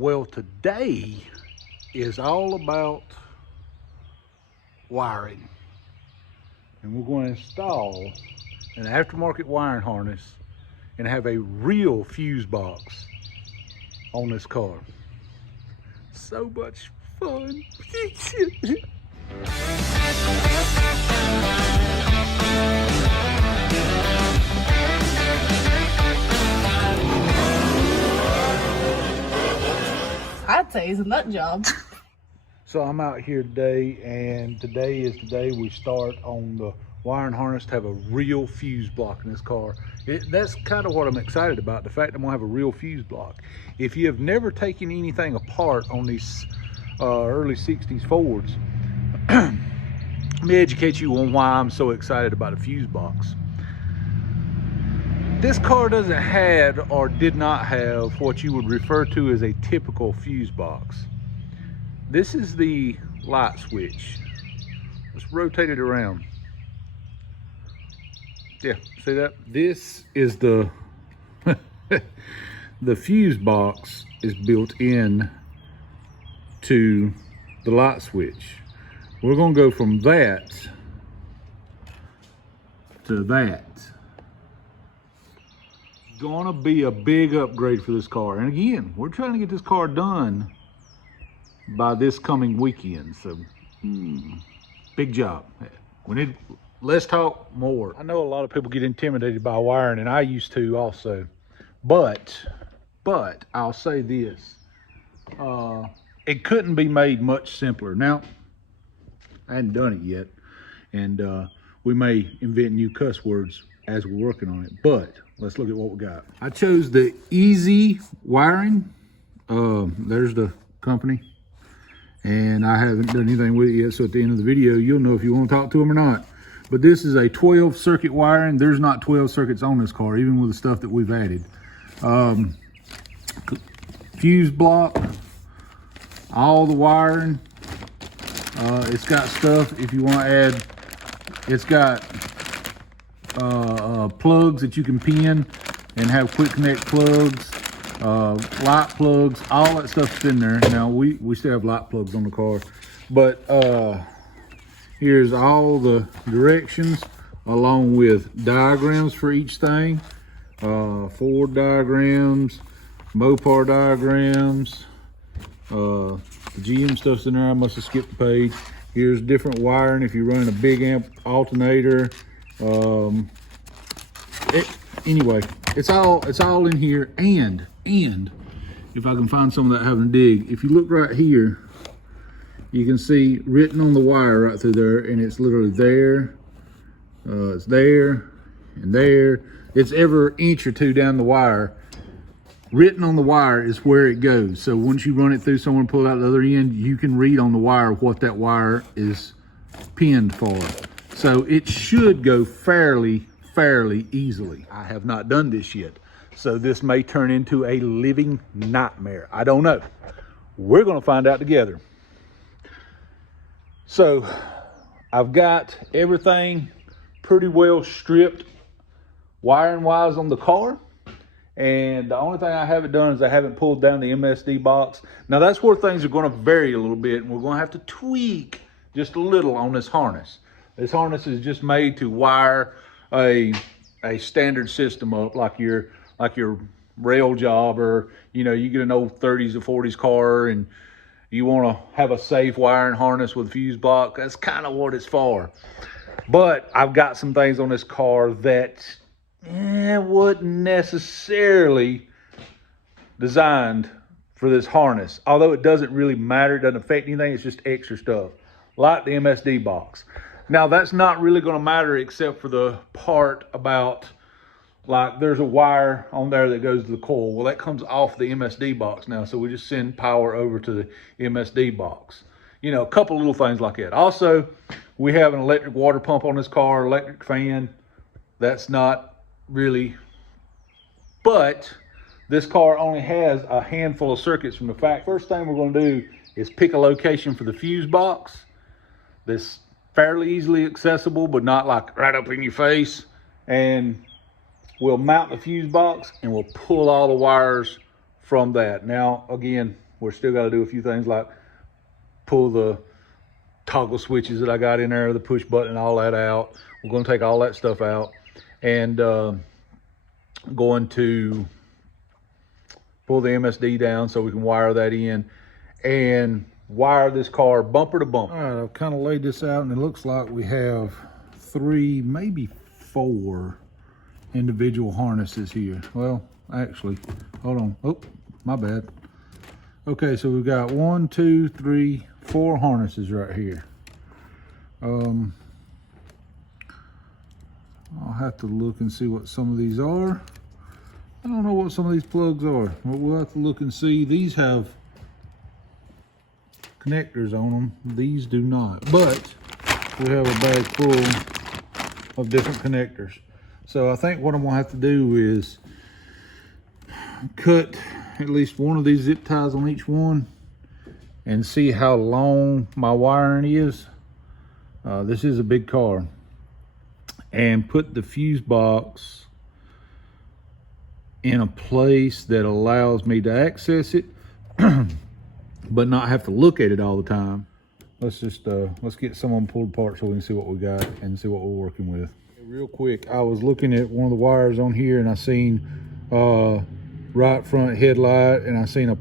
Well, today is all about wiring, and we're going to install an aftermarket wiring harness and have a real fuse box on this car. So much fun. I'd say it's a nut job. So I'm out here today, and today is the day we start on the wiring harness to have a real fuse block in this car. That's kind of what I'm excited about, the fact that I'm gonna have a real fuse block. If you have never taken anything apart on these early 60s Fords, let me educate you on why I'm so excited about a fuse box. This car doesn't have or did not have what you would refer to as a typical fuse box. This is the light switch. Let's rotate it around. Yeah, see that? This is the the fuse box is built in to the light switch. We're gonna go from that to that. Gonna be a big upgrade for this car. And again, we're trying to get this car done by this coming weekend. So big job. We need less talk, more. I know a lot of people get intimidated by wiring, and I used to also. But I'll say this. It couldn't be made much simpler. Now, I hadn't done it yet, and we may invent new cuss words as we're working on it, but let's look at what we got. I chose the Easy Wiring. There's the company, and I haven't done anything with it yet, so at the end of the video, you'll know if you want to talk to them or not. But this is a 12 circuit wiring. There's not 12 circuits on this car, even with the stuff that we've added. Fuse block, all the wiring. It's got stuff if you want to add. It's got plugs that you can pin and have quick connect plugs, light plugs, all that stuff's in there. Now we still have light plugs on the car, but here's all the directions along with diagrams for each thing. Ford diagrams, Mopar diagrams, the GM stuff's in there. I must have skipped the page. Here's different wiring if you're running a big amp alternator. Anyway, it's all in here. And if I can find some of that having to dig, if you look right here, you can see written on the wire right through there, and it's literally there. It's there and there. It's every inch or two down the wire. Written on the wire is where it goes. So once you run it through, someone pull it out the other end, you can read on the wire what that wire is pinned for. So it should go fairly easily. I have not done this yet, so this may turn into a living nightmare. I don't know. We're gonna find out together. So I've got everything pretty well stripped wiring wise on the car. And the only thing I haven't done is I haven't pulled down the MSD box. Now that's where things are going to vary a little bit, and we're going to have to tweak just a little on this harness. This harness is just made to wire a standard system up like your rail job, or you get an old 30s or 40s car and you want to have a safe wiring harness with a fuse block. That's kind of what it's for. But I've got some things on this car that wasn't necessarily designed for this harness. Although it doesn't really matter, it doesn't affect anything, it's just extra stuff, like the MSD box. Now that's not really going to matter except for the part about, like, there's a wire on there that goes to the coil. Well, that comes off the MSD box now, so we just send power over to the MSD box. A couple little things like that. Also, we have an electric water pump on this car, electric fan. That's not really, but this car only has a handful of circuits from the fact. First thing we're going to do is pick a location for the fuse box that's fairly easily accessible, but not like right up in your face. And we'll mount the fuse box and we'll pull all the wires from that. Now, again, We're still got to do a few things like pull the toggle switches that I got in there, the push button and all that out. We're going to take all that stuff out, and going to pull the MSD down so we can wire that in and wire this car bumper to bumper. All right, I've kind of laid this out, and it looks like we have 3, maybe 4 individual harnesses here. Well, actually, hold on. Oh, my bad. Okay, so we've got 1, 2, 3, 4 harnesses right here. I'll have to look and see what some of these are. I don't know what some of these plugs are, but we'll have to look and see. These have connectors on them. These do not, but we have a bag full of different connectors. So I think what I'm gonna have to do is cut at least one of these zip ties on each one and see how long my wiring is. This is a big car, and put the fuse box in a place that allows me to access it but not have to look at it all the time. Let's get some of them pulled apart so we can see what we got and see what we're working with. Real quick, I was looking at one of the wires on here, and I seen right front headlight, and I seen a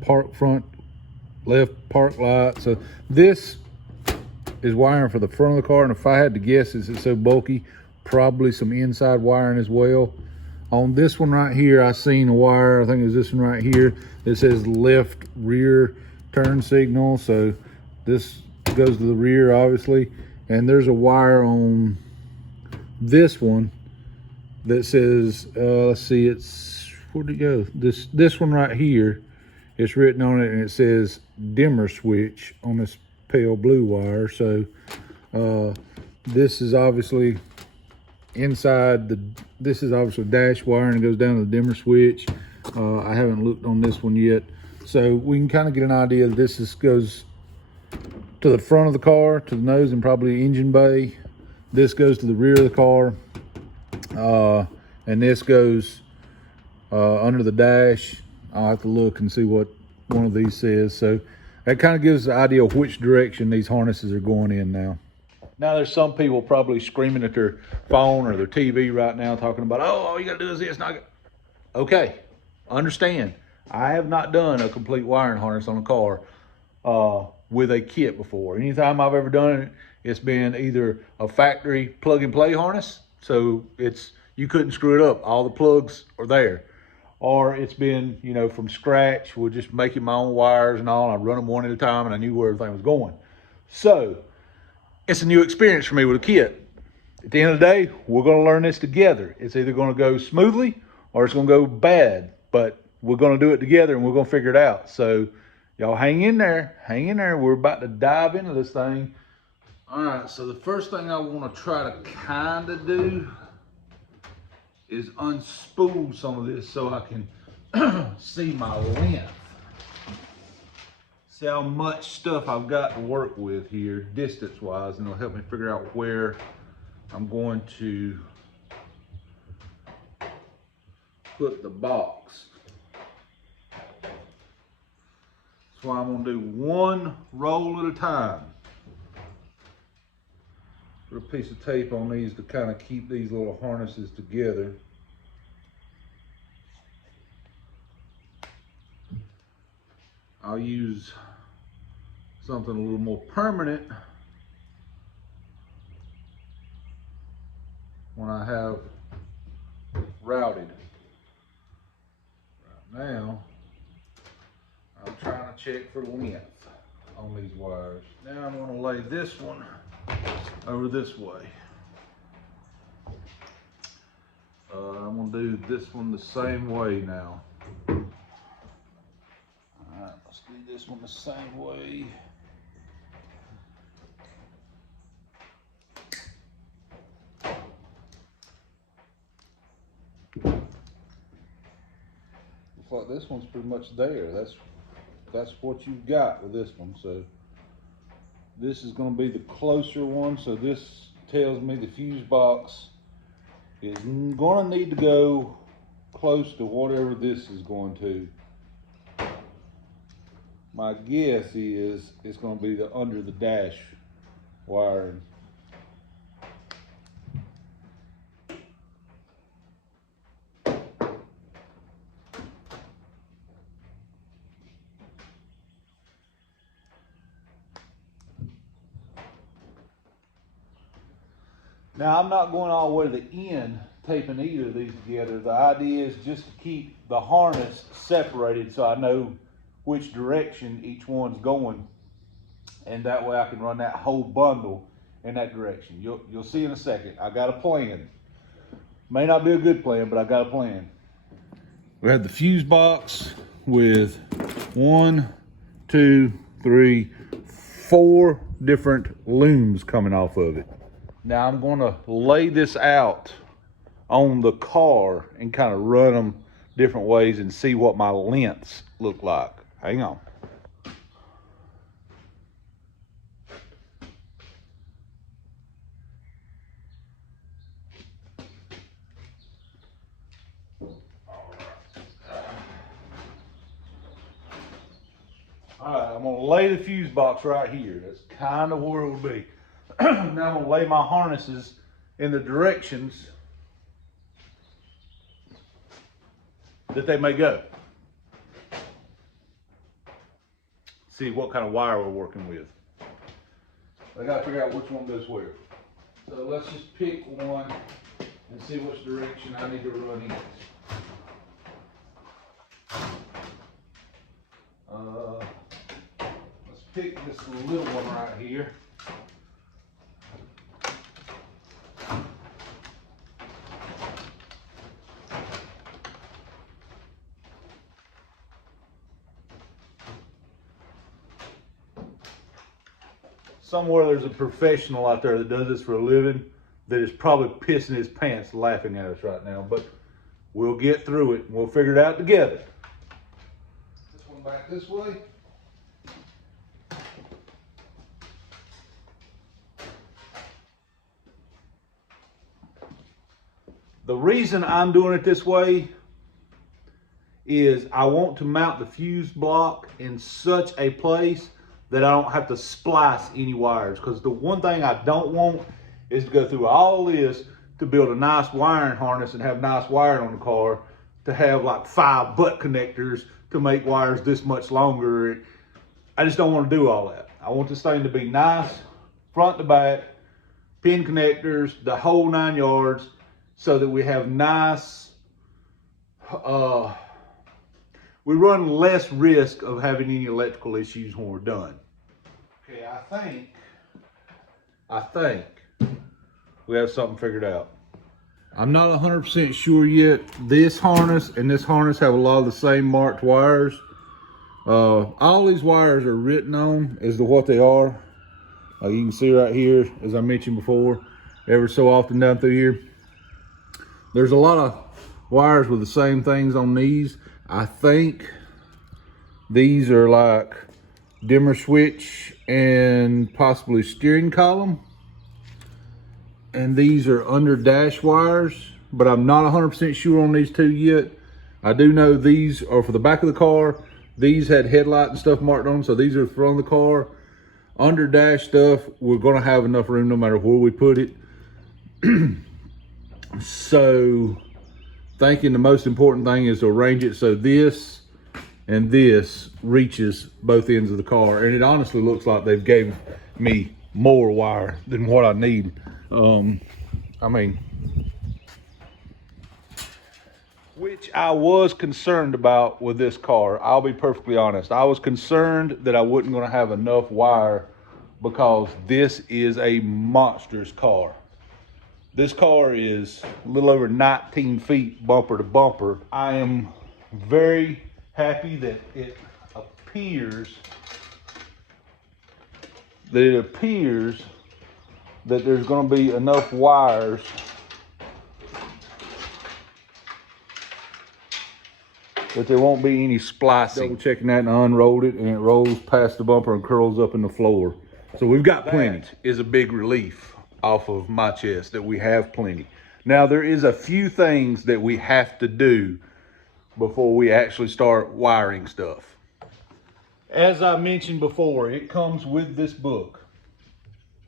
left park light. So this is wiring for the front of the car, and if I had to guess, since it's so bulky, probably some inside wiring as well. On this one right here, I seen a wire, I think it was this one right here, that says left rear turn signal. So this goes to the rear, obviously. And there's a wire on this one that says, let's see, it's, where'd it go? This one right here, it's written on it, and it says dimmer switch on this pale blue wire. So this is obviously inside this is obviously dash wire, and it goes down to the dimmer switch. I haven't looked on this one yet, so we can kind of get an idea that this goes to the front of the car, to the nose and probably engine bay. This goes to the rear of the car, and this goes under the dash. I'll have to look and see what one of these says. So that kind of gives the idea of which direction these harnesses are going in now. Now there's some people probably screaming at their phone or their TV right now talking about, oh, all you gotta do is this. Okay, understand. I have not done a complete wiring harness on a car with a kit before. Anytime I've ever done it, it's been either a factory plug and play harness, so you couldn't screw it up. All the plugs are there. Or it's been, from scratch, we're just making my own wires and all, and I run them one at a time, and I knew where everything was going. So it's a new experience for me with a kit. At the end of the day, we're gonna learn this together. It's either gonna go smoothly or it's gonna go bad, but we're gonna do it together and we're gonna figure it out. So y'all hang in there. We're about to dive into this thing. All right, so the first thing I wanna try to kinda do is unspool some of this so I can see my length. See how much stuff I've got to work with here, distance-wise, and it'll help me figure out where I'm going to put the box. That's why I'm gonna do one roll at a time. Put a piece of tape on these to kind of keep these little harnesses together. I'll use something a little more permanent when I have routed. Right now, I'm trying to check for length on these wires. Now I'm going to lay this one over this way. I'm going to do this one the same way now. Alright, let's do this one the same way. Looks like this one's pretty much there. That's what you've got with this one. So this is going to be the closer one. So this tells me the fuse box is going to need to go close to whatever this is going to. My guess is it's going to be the under the dash wiring. Now I'm not going all the way to the end taping either of these together. The idea is just to keep the harness separated so I know which direction each one's going, and that way I can run that whole bundle in that direction. You'll see in a second. I got a plan. May not be a good plan, but I got a plan. We have the fuse box with 1, 2, 3, 4 different looms coming off of it. Now I'm going to lay this out on the car and kind of run them different ways and see what my lengths look like. Hang on. All right, I'm gonna lay the fuse box right here. That's kind of where it will be. Now I'm gonna lay my harnesses in the directions that they may go. See what kind of wire we're working with. I gotta figure out which one goes where. So let's just pick one and see which direction I need to run in. Let's pick this little one right here. Somewhere there's a professional out there that does this for a living that is probably pissing his pants laughing at us right now, but we'll get through it and we'll figure it out together. This one back this way. The reason I'm doing it this way is I want to mount the fuse block in such a place that I don't have to splice any wires, because the one thing I don't want is to go through all this to build a nice wiring harness and have nice wiring on the car, to have like 5 butt connectors to make wires this much longer. I just don't want to do all that. I want this thing to be nice, front to back, pin connectors, the whole 9 yards, so that we have nice, we run less risk of having any electrical issues when we're done. Okay, I think we have something figured out. I'm not 100% sure yet. This harness and this harness have a lot of the same marked wires. All these wires are written on as to what they are. You can see right here, as I mentioned before, ever so often down through here. There's a lot of wires with the same things on these. I think these are like dimmer switch and possibly steering column. And these are under dash wires, but I'm not 100% sure on these two yet. I do know these are for the back of the car. These had headlight and stuff marked on them, so these are the front of the car. Under dash stuff, we're gonna have enough room no matter where we put it. So, thinking the most important thing is to arrange it so this and this reaches both ends of the car. And it honestly looks like they've gave me more wire than what I need. Which I was concerned about with this car. I'll be perfectly honest. I was concerned that I wasn't going to have enough wire, because this is a monstrous car. This car is a little over 19 feet bumper to bumper. I am very happy that it appears that there's going to be enough wires that there won't be any splicing. Double checking that, and I unrolled it, and it rolls past the bumper and curls up in the floor. So we've got plenty. That is a big relief off of my chest that we have plenty. Now there is a few things that we have to do before we actually start wiring stuff. As I mentioned before, it comes with this book.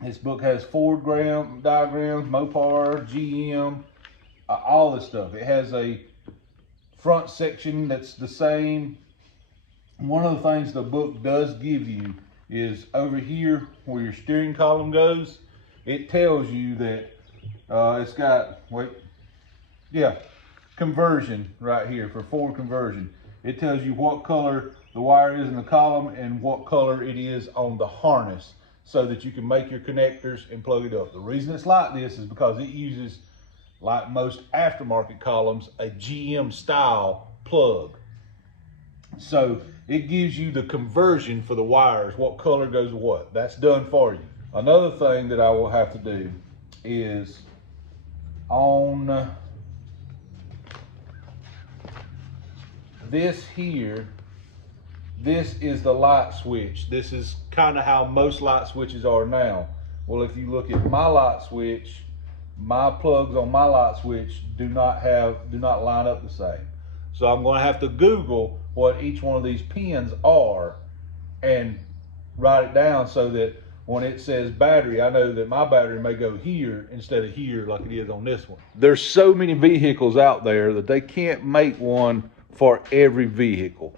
This book has Ford diagrams, Mopar, GM, all this stuff. It has a front section that's the same. One of the things the book does give you is over here where your steering column goes, it tells you that it's got, conversion right here for Ford conversion. It tells you what color the wire is in the column and what color it is on the harness so that you can make your connectors and plug it up. The reason it's like this is because it uses, like most aftermarket columns, a GM style plug. So it gives you the conversion for the wires, what color goes with what. That's done for you. Another thing that I will have to do is on this here, this is the light switch. This is kind of how most light switches are now. Well, if you look at my light switch, my plugs on my light switch do not line up the same. So I'm going to have to Google what each one of these pins are and write it down so that when it says battery, I know that my battery may go here instead of here like it is on this one. There's so many vehicles out there that they can't make one for every vehicle.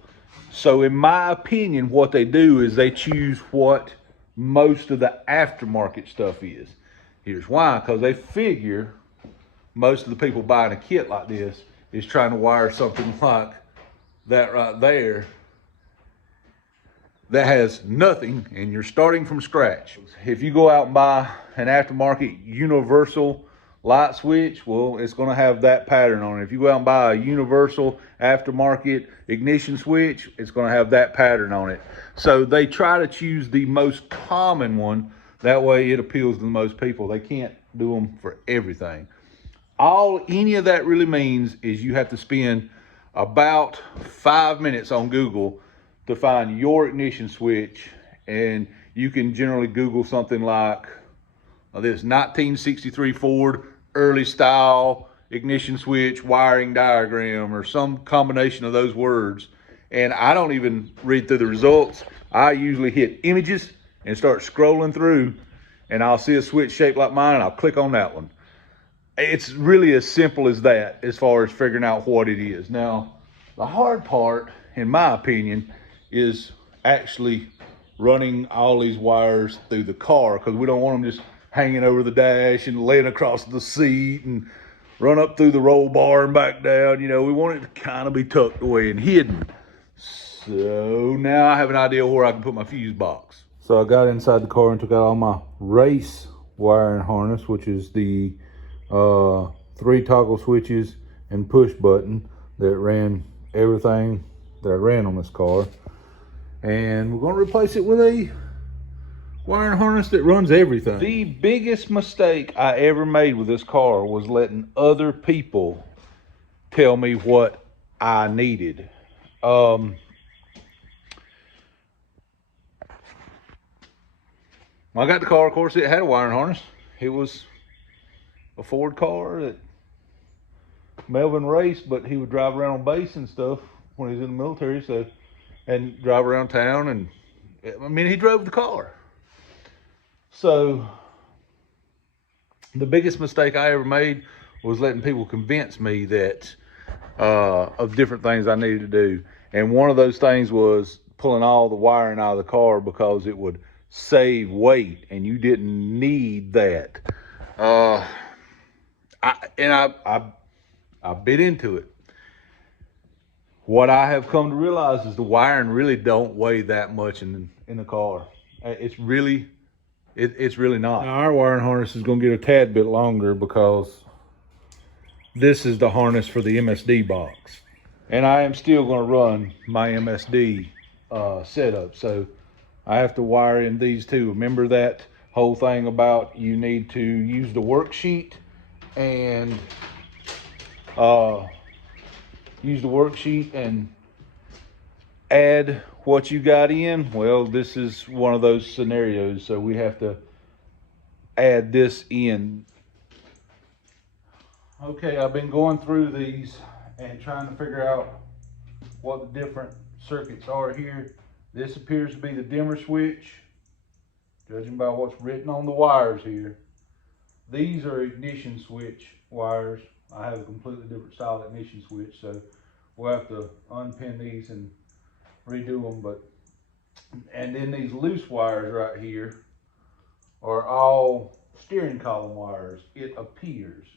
So in my opinion, what they do is they choose what most of the aftermarket stuff is. Here's why, because they figure most of the people buying a kit like this is trying to wire something like that right there that has nothing and you're starting from scratch. If you go out and buy an aftermarket universal light switch, well, it's going to have that pattern on it. If you go out and buy a universal aftermarket ignition switch, it's going to have that pattern on it. So they try to choose the most common one. That way it appeals to the most people. They can't do them for everything. All any of that really means is you have to spend about 5 minutes on Google to find your ignition switch, and you can generally Google something like this 1963 Ford early style ignition switch wiring diagram or some combination of those words, and I don't even read through the results. I usually hit images and start scrolling through, and I'll see a switch shaped like mine and I'll click on that one. It's really as simple as that as far as figuring out what it is. Now, the hard part, in my opinion, is actually running all these wires through the car, because we don't want them just hanging over the dash and laying across the seat and run up through the roll bar and back down. You know, we want it to kind of be tucked away and hidden. So now I have an idea where I can put my fuse box. So I got inside the car and took out all my race wiring harness, which is the 3 toggle switches and push button that ran everything that I ran on this car. And we're going to replace it with a wiring harness that runs everything. The biggest mistake I ever made with this car was letting other people tell me what I needed. When I got the car, of course, it had a wiring harness. It was a Ford car that Melvin raced, but he would drive around on base and stuff when he was in the military, so, and drive around town, and I mean, he drove the car. So the biggest mistake I ever made was letting people convince me that of different things I needed to do. And one of those things was pulling all the wiring out of the car because it would save weight, and you didn't need that. I bit into it. What I have come to realize is the wiring really don't weigh that much in the car. It's really not. Now, our wiring harness is going to get a tad bit longer because this is the harness for the MSD box. And I am still going to run my MSD setup. So I have to wire in these two. Remember that whole thing about you need to use the worksheet and add what you got in? Well, this is one of those scenarios, so we have to add this in. Okay, I've been going through these and trying to figure out what the different circuits are here. This appears to be the dimmer switch, judging by what's written on the wires here. These are ignition switch wires. I have a completely different style ignition switch, so we'll have to unpin these and redo them. And then these loose wires right here are all steering column wires, it appears.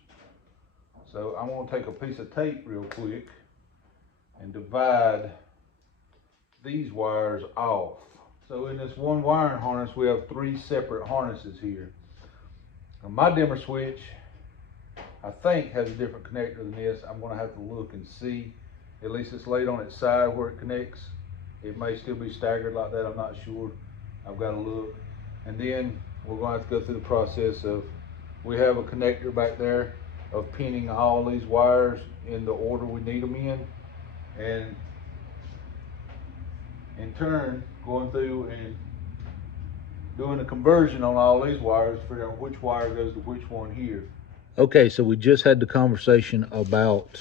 So I'm gonna take a piece of tape real quick and divide these wires off. So in this one wiring harness, we have 3 separate harnesses here. Now my dimmer switch, I think, has a different connector than this. I'm gonna have to look and see. At least it's laid on its side where it connects. It may still be staggered like that, I'm not sure. I've got to look. And then we're going to have to go through the process of, we have a connector back there of pinning all these wires in the order we need them in. And in turn, going through and doing a conversion on all these wires, figuring out which wire goes to which one here. Okay, so we just had the conversation about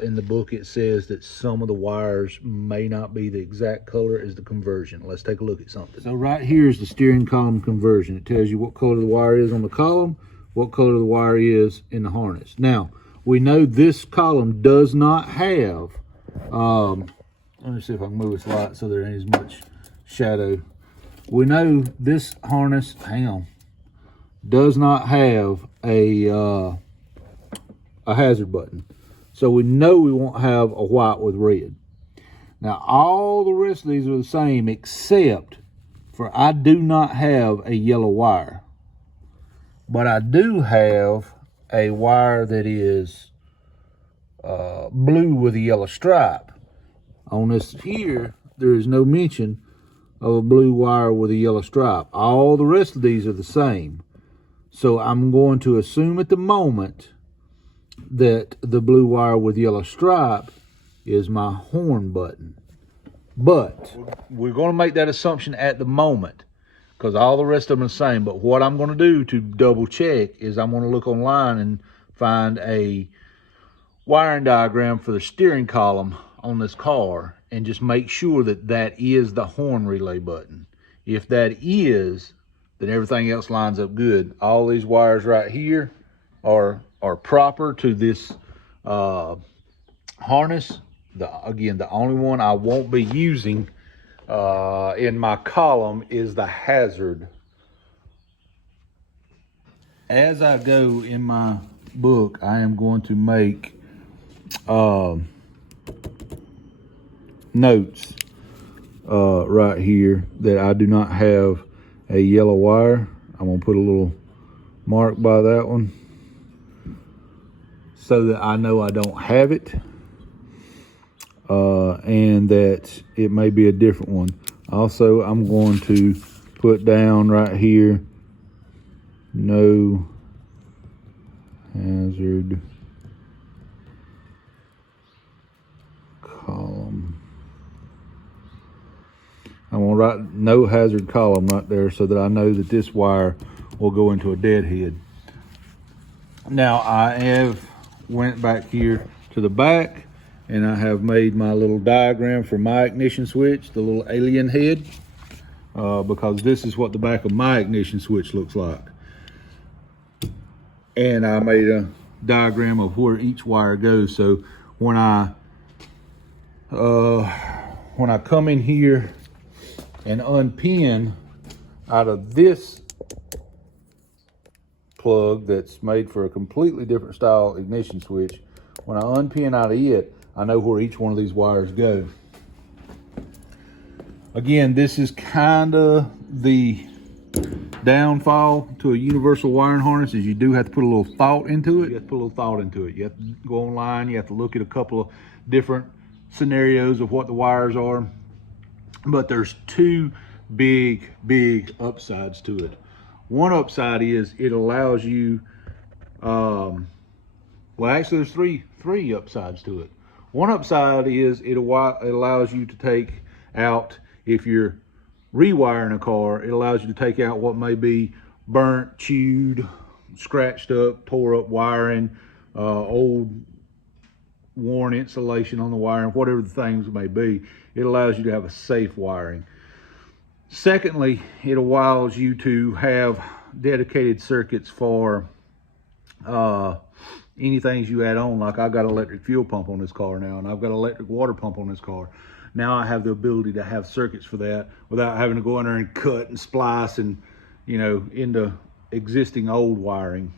in the book it says that some of the wires may not be the exact color as the conversion. Let's take a look at something. So right here is the steering column conversion. It tells you what color the wire is on the column, what color the wire is in the harness. Now, we know this column does not have, let me see if I can move this light so there ain't as much shadow. We know this harness, hang on, does not have a hazard button. So we know we won't have a white with red. Now all the rest of these are the same except for I do not have a yellow wire. But I do have a wire that is blue with a yellow stripe. On this here, there is no mention of a blue wire with a yellow stripe. All the rest of these are the same. So I'm going to assume at the moment that the blue wire with yellow stripe is my horn button. But we're going to make that assumption at the moment because all the rest of them are the same. But what I'm going to do to double check is I'm going to look online and find a wiring diagram for the steering column on this car and just make sure that that is the horn relay button. If that is, then everything else lines up good. All these wires right here are proper to this harness. Again, the only one I won't be using in my column is the hazard. As I go in my book, I am going to make notes right here that I do not have a yellow wire. I'm gonna put a little mark by that one so that I know I don't have it, and that it may be a different one. Also, I'm going to put down right here, no hazard column. I'm gonna write no hazard column right there so that I know that this wire will go into a deadhead. Now I have went back here to the back and I have made my little diagram for my ignition switch, the little alien head, because this is what the back of my ignition switch looks like. And I made a diagram of where each wire goes. So when I come in here and unpin out of this plug that's made for a completely different style ignition switch, when I unpin out of it, I know where each one of these wires go. Again, this is kind of the downfall to a universal wiring harness, is you do have to put a little thought into it. You have to put a little thought into it. You have to go online, you have to look at a couple of different scenarios of what the wires are. But there's two big upsides to it. One upside is it allows you, well, actually there's three upsides to it. One upside is it allows you to take out, if you're rewiring a car, it allows you to take out what may be burnt, chewed, scratched up, tore up wiring, old worn insulation on the wiring, whatever the things may be. It allows you to have a safe wiring. Secondly, it allows you to have dedicated circuits for anything you add on. Like I've got an electric fuel pump on this car now, and I've got an electric water pump on this car. Now I have the ability to have circuits for that without having to go in there and cut and splice and, you know, into existing old wiring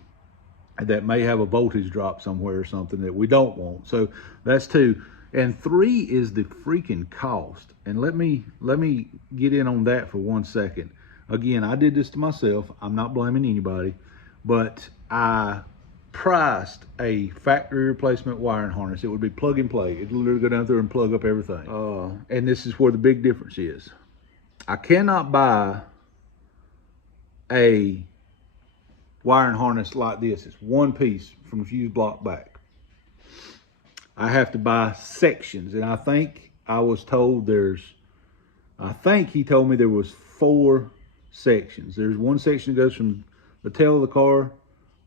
that may have a voltage drop somewhere or something that we don't want. So that's 2. And 3 is the freaking cost. And let me get in on that for 1 second. Again, I did this to myself. I'm not blaming anybody, but I priced a factory replacement wiring harness. It would be plug and play. It'd literally go down through and plug up everything. And this is where the big difference is. I cannot buy a wiring harness like this. It's one piece from the fuse block back. I have to buy sections, and I think I was told he told me there was 4 sections. There's one section that goes from the tail of the car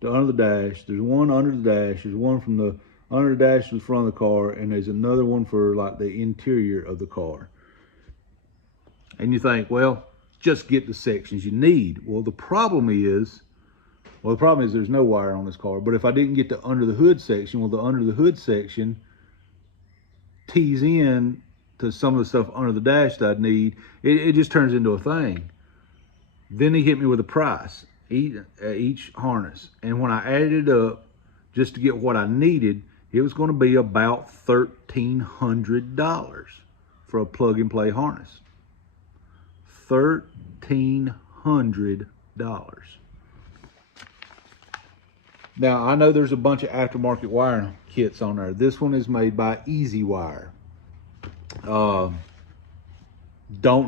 to under the dash. There's one under the dash. There's one from the under the dash to the front of the car, and there's another one for like the interior of the car. And you think, well, just get the sections you need. Well, the problem is there's no wire on this car. But if I didn't get the under the hood section, well, the under the hood section tees in to some of the stuff under the dash that I'd need. It just turns into a thing. Then he hit me with a price, each harness. And when I added it up, just to get what I needed, it was going to be about $1,300 for a plug and play harness. $1,300. Now, I know there's a bunch of aftermarket wiring kits on there. This one is made by Easy Wire. Don't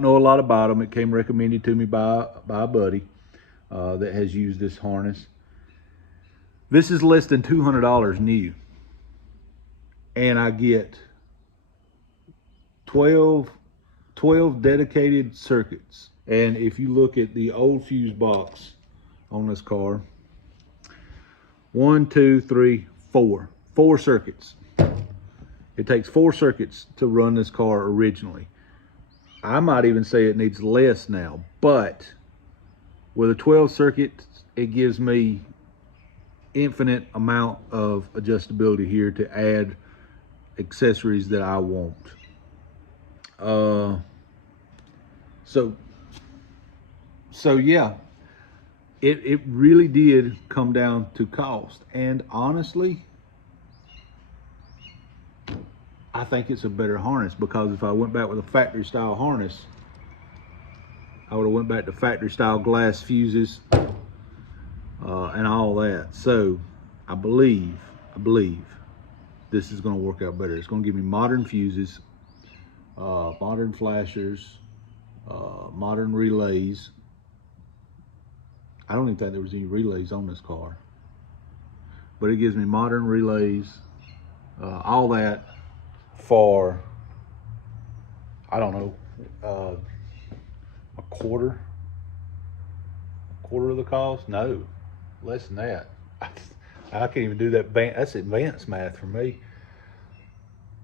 know a lot about them. It came recommended to me by a buddy that has used this harness. This is less than $200 new. And I get 12 dedicated circuits. And if you look at the old fuse box on this car, 1, 2, 3, 4. 4 circuits. It takes 4 circuits to run this car originally. I might even say it needs less now, but with a 12 circuit, it gives me infinite amount of adjustability here to add accessories that I want. So yeah, it really did come down to cost. And honestly, I think it's a better harness, because if I went back with a factory style harness, I would have went back to factory style glass fuses and all that. So I believe this is going to work out better. It's going to give me modern fuses, modern flashers, modern relays. I don't even think there was any relays on this car, but it gives me modern relays, all that for, I don't know, a quarter of the cost. No, less than that. I can't even do that. That's advanced math for me.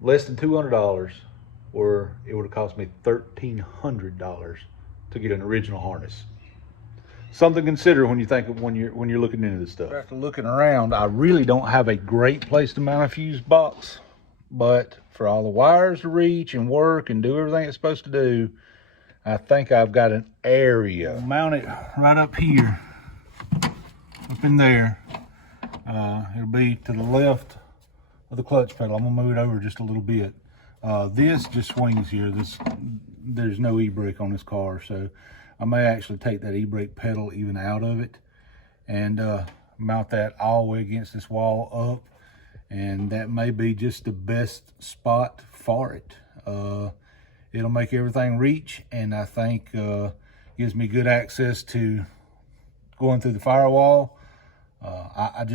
Less than $200, or it would have cost me $1,300 to get an original harness. Something to consider when you think of when you're looking into this stuff. After looking around, I really don't have a great place to mount a fuse box, but for all the wires to reach and work and do everything it's supposed to do, I think I've got an area. I'll mount it right up here, up in there. It'll be to the left of the clutch pedal. I'm gonna move it over just a little bit. This just swings here. There's no e-brake on this car, so I may actually take that e-brake pedal even out of it and mount that all the way against this wall up, and that may be just the best spot for it. It'll make everything reach, and I think gives me good access to going through the firewall. I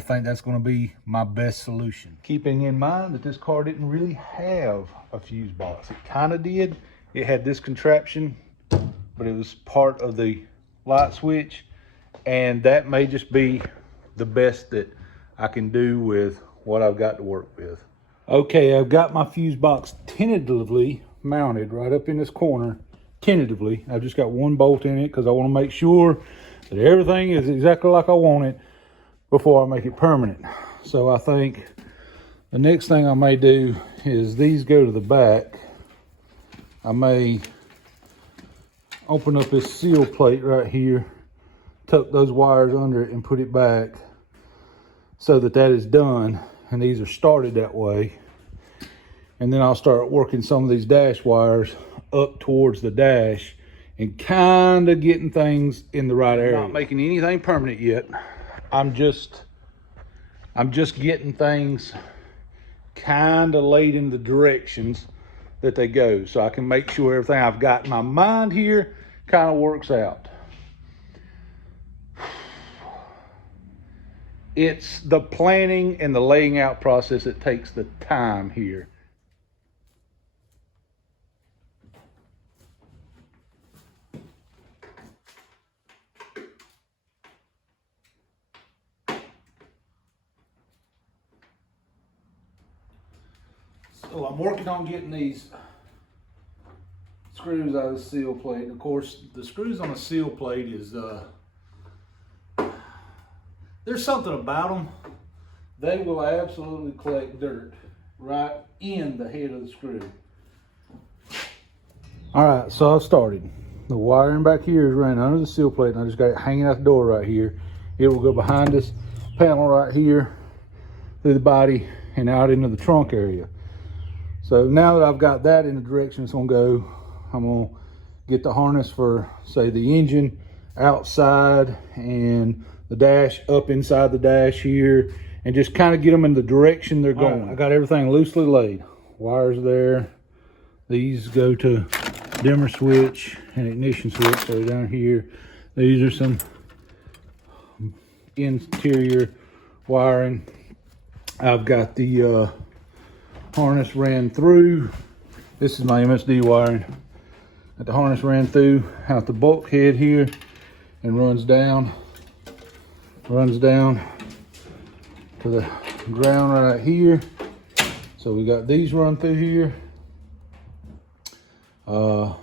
think that's going to be my best solution. Keeping in mind that this car didn't really have a fuse box. It kind of did. It had this contraption, but it was part of the light switch, and that may just be the best that I can do with what I've got to work with. Okay, I've got my fuse box tentatively mounted right up in this corner. Tentatively, I've just got one bolt in it because I want to make sure that everything is exactly like I want it before I make it permanent. So I think the next thing I may do is these go to the back. I may open up this seal plate right here, tuck those wires under it and put it back so that that is done, and these are started that way. And then I'll start working some of these dash wires up towards the dash and kind of getting things in the right area. Not making anything permanent yet. I'm just getting things kind of laid in the directions that they go, so I can make sure everything I've got in my mind here kind of works out. It's the planning and the laying out process that takes the time here. So I'm working on getting these screws out of the seal plate. And of course, the screws on a seal plate is, there's something about them. They will absolutely collect dirt right in the head of the screw. All right, so I've started. The wiring back here is running under the seal plate, and I just got it hanging out the door right here. It will go behind this panel right here, through the body, and out into the trunk area. So now that I've got that in the direction it's gonna go, I'm gonna get the harness for, say, the engine outside and the dash up inside the dash here, and just kind of get them in the direction they're going. Right. I got everything loosely laid. Wires there. These go to dimmer switch and ignition switch, so down here. These are some interior wiring. I've got the harness ran through. This is my MSD wiring. Got the harness ran through out the bulkhead here and runs down to the ground right here. So we got these run through here. I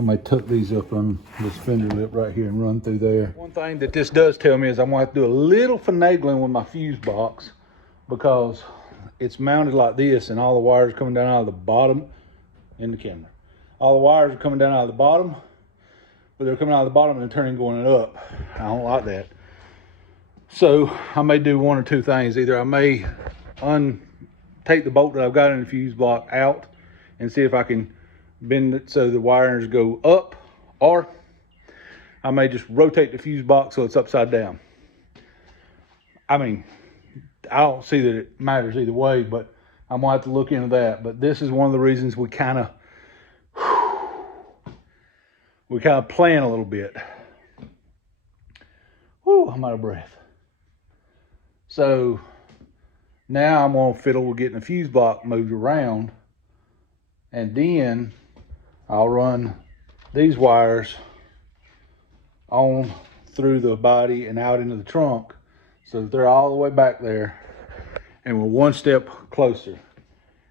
might tuck these up on this fender lip right here and run through there. One thing that this does tell me is I'm gonna have to do a little finagling with my fuse box, because it's mounted like this and all the wires are coming down out of the bottom in the camera. All the wires are coming down out of the bottom, but they're coming out of the bottom and turning going up. I don't like that. So I may do one or two things. Either I may take the bolt that I've got in the fuse block out and see if I can bend it so the wires go up, or I may just rotate the fuse box so it's upside down. I mean, I don't see that it matters either way, but I'm gonna have to look into that. But this is one of the reasons we kind of plan a little bit. Whew, I'm out of breath. So now I'm gonna fiddle with getting the fuse block moved around, and then I'll run these wires on through the body and out into the trunk, so that they're all the way back there and we're one step closer.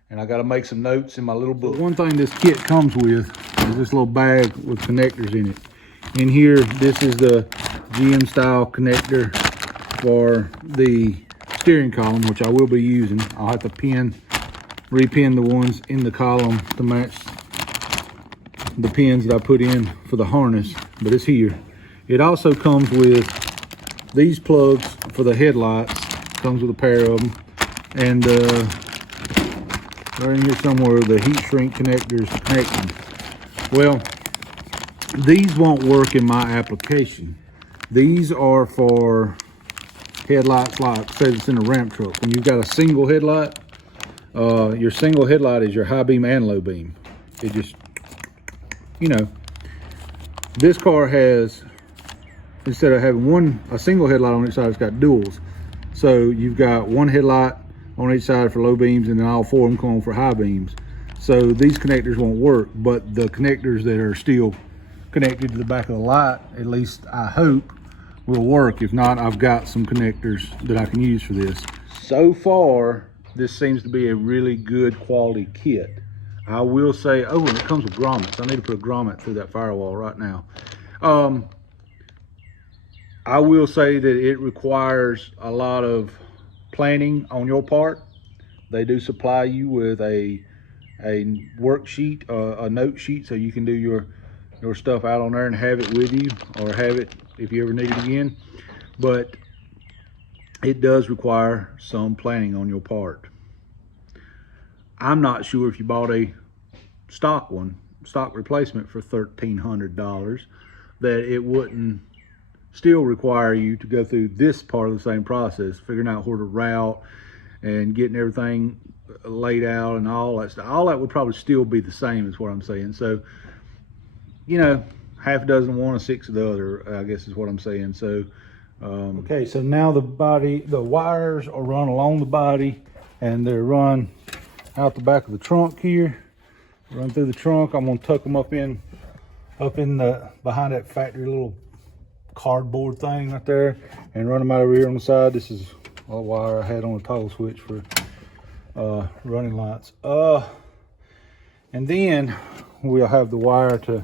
And I got to make some notes in my little book. One thing this kit comes with is this little bag with connectors in it. In here, this is the GM style connector for the steering column, which I will be using. I'll have to repin the ones in the column to match the pins that I put in for the harness, but it's here. It also comes with these plugs for the headlights. Comes with a pair of them, and right in here somewhere the heat shrink connectors connecting. Well, these won't work in my application. These are for headlights, like say it's in a ramp truck. When you've got a single headlight, your single headlight is your high beam and low beam. It just, you know, this car has, instead of having a single headlight on each side, it's got duals. So you've got one headlight on each side for low beams, and then all four of them come on for high beams. So these connectors won't work, but the connectors that are still connected to the back of the light, at least I hope, will work. If not, I've got some connectors that I can use for this. so far, this seems to be a really good quality kit. I will say, oh, and it comes with grommets. I need to put a grommet through that firewall right now. I will say that it requires a lot of planning on your part. They do supply you with a worksheet, a note sheet, so you can do your stuff out on there and have it with you, or have it if you ever need it again. But it does require some planning on your part. I'm not sure if you bought a stock replacement for $1,300, that it wouldn't still require you to go through this part of the same process, figuring out where to route and getting everything laid out and all that stuff. All that would probably still be the same, is what I'm saying. So, you know, half a dozen of one and six of the other, I guess is what I'm saying. So, okay, so now the wires are run along the body, and they're run out the back of the trunk here. Run through the trunk. I'm gonna tuck them up in the behind that factory little cardboard thing right there, and run them out over here on the side. This is a wire I had on a toggle switch for running lights. And then we'll have the wire to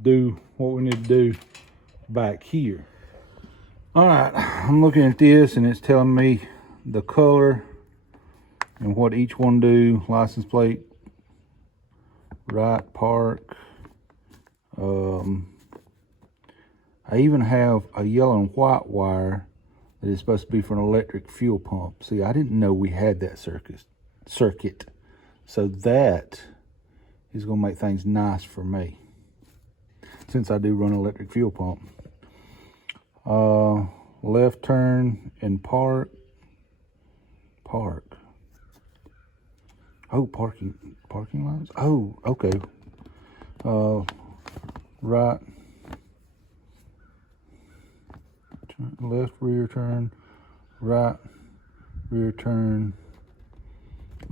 do what we need to do back here. All right, I'm looking at this and it's telling me the color and what each one do. License plate, right, park. I even have a yellow and white wire that is supposed to be for an electric fuel pump. See, I didn't know we had that circuit. So that is gonna make things nice for me, since I do run an electric fuel pump. Left turn and park. Oh, parking lights. Oh, okay. Right, left rear turn, right rear turn.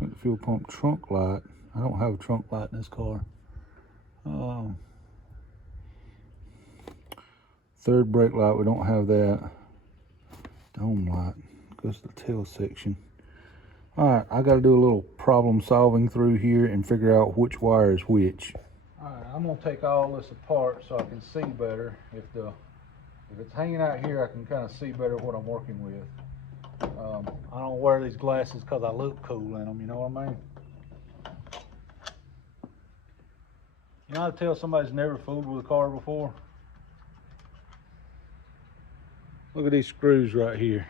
The fuel pump trunk light. I don't have a trunk light in this car. Third brake light, we don't have that. Dome light goes to the tail section. All right, I got to do a little problem solving through here and figure out which wire is which. All right, I'm gonna take all this apart so I can see better. If it's hanging out here, I can kind of see better what I'm working with. I don't wear these glasses because I look cool in them, you know what I mean? You know how to tell somebody's never fooled with a car before? Look at these screws right here.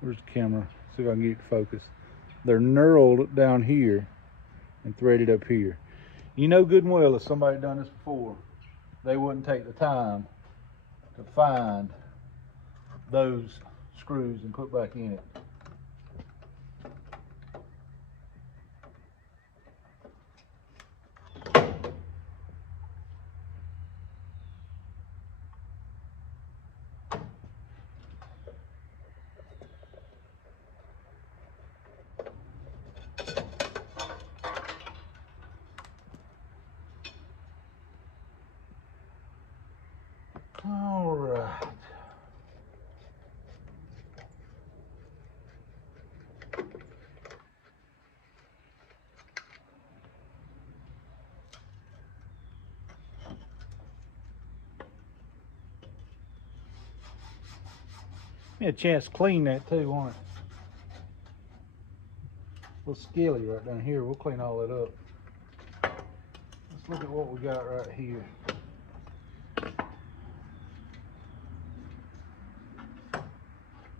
Where's the camera? See if I can get it focused. They're knurled down here and threaded up here. You know good and well if somebody had done this before, they wouldn't take the time to find those screws and put back in it. All right. Give me a chance to clean that too, won't it? A little skilly right down here. We'll clean all that up. Let's look at what we got right here.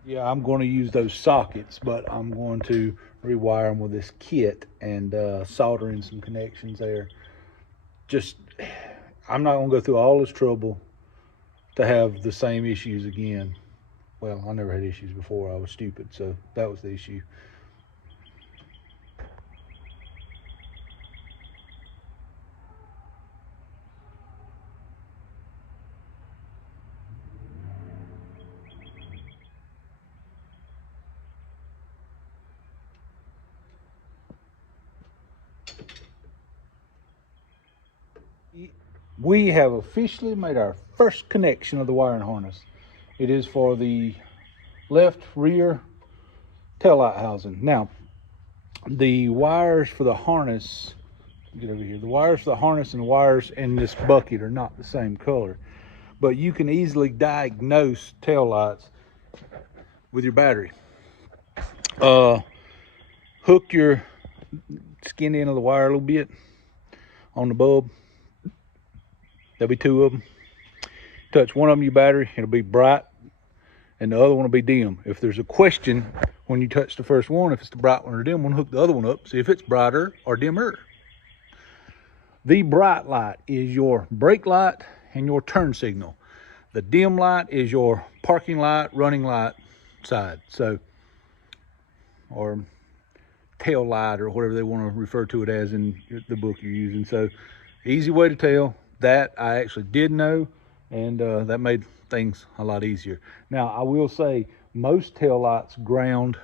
Yeah, I'm going to use those sockets, but I'm going to rewire them with this kit and solder in some connections there. I'm not going to go through all this trouble to have the same issues again. Well, I never had issues before. I was stupid, so that was the issue. We have officially made our first connection of the wiring harness. It is for the left rear tail light housing. Now, the wires for the harness, get over here, the wires for the harness and the wires in this bucket are not the same color, but you can easily diagnose tail lights with your battery. Hook your skin end of the wire a little bit on the bulb. There'll be two of them. Touch one of them your battery, it'll be bright, and the other one will be dim. If there's a question when you touch the first one, if it's the bright one or dim one, hook the other one up, see if it's brighter or dimmer. The bright light is your brake light and your turn signal. The dim light is your parking light, running light side. So, or tail light or whatever they want to refer to it as in the book you're using. So, easy way to tell. That I actually did know, and that made things a lot easier. Now, I will say most tail lights ground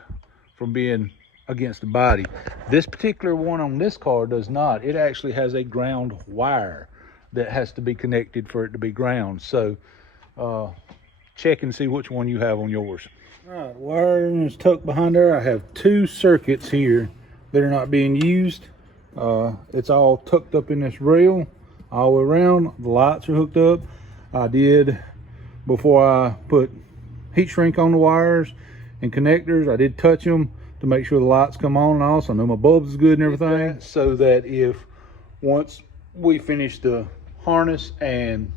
from being against the body. This particular one on this car does not. It actually has a ground wire that has to be connected for it to be ground. So check and see which one you have on yours. All right, wiring is tucked behind there. I have two circuits here that are not being used. It's all tucked up in this rail all the way around. The lights are hooked up. I did, before I put heat shrink on the wires and connectors, I did touch them to make sure the lights come on and off. So I know my bulbs is good and everything, so that if once we finish the harness and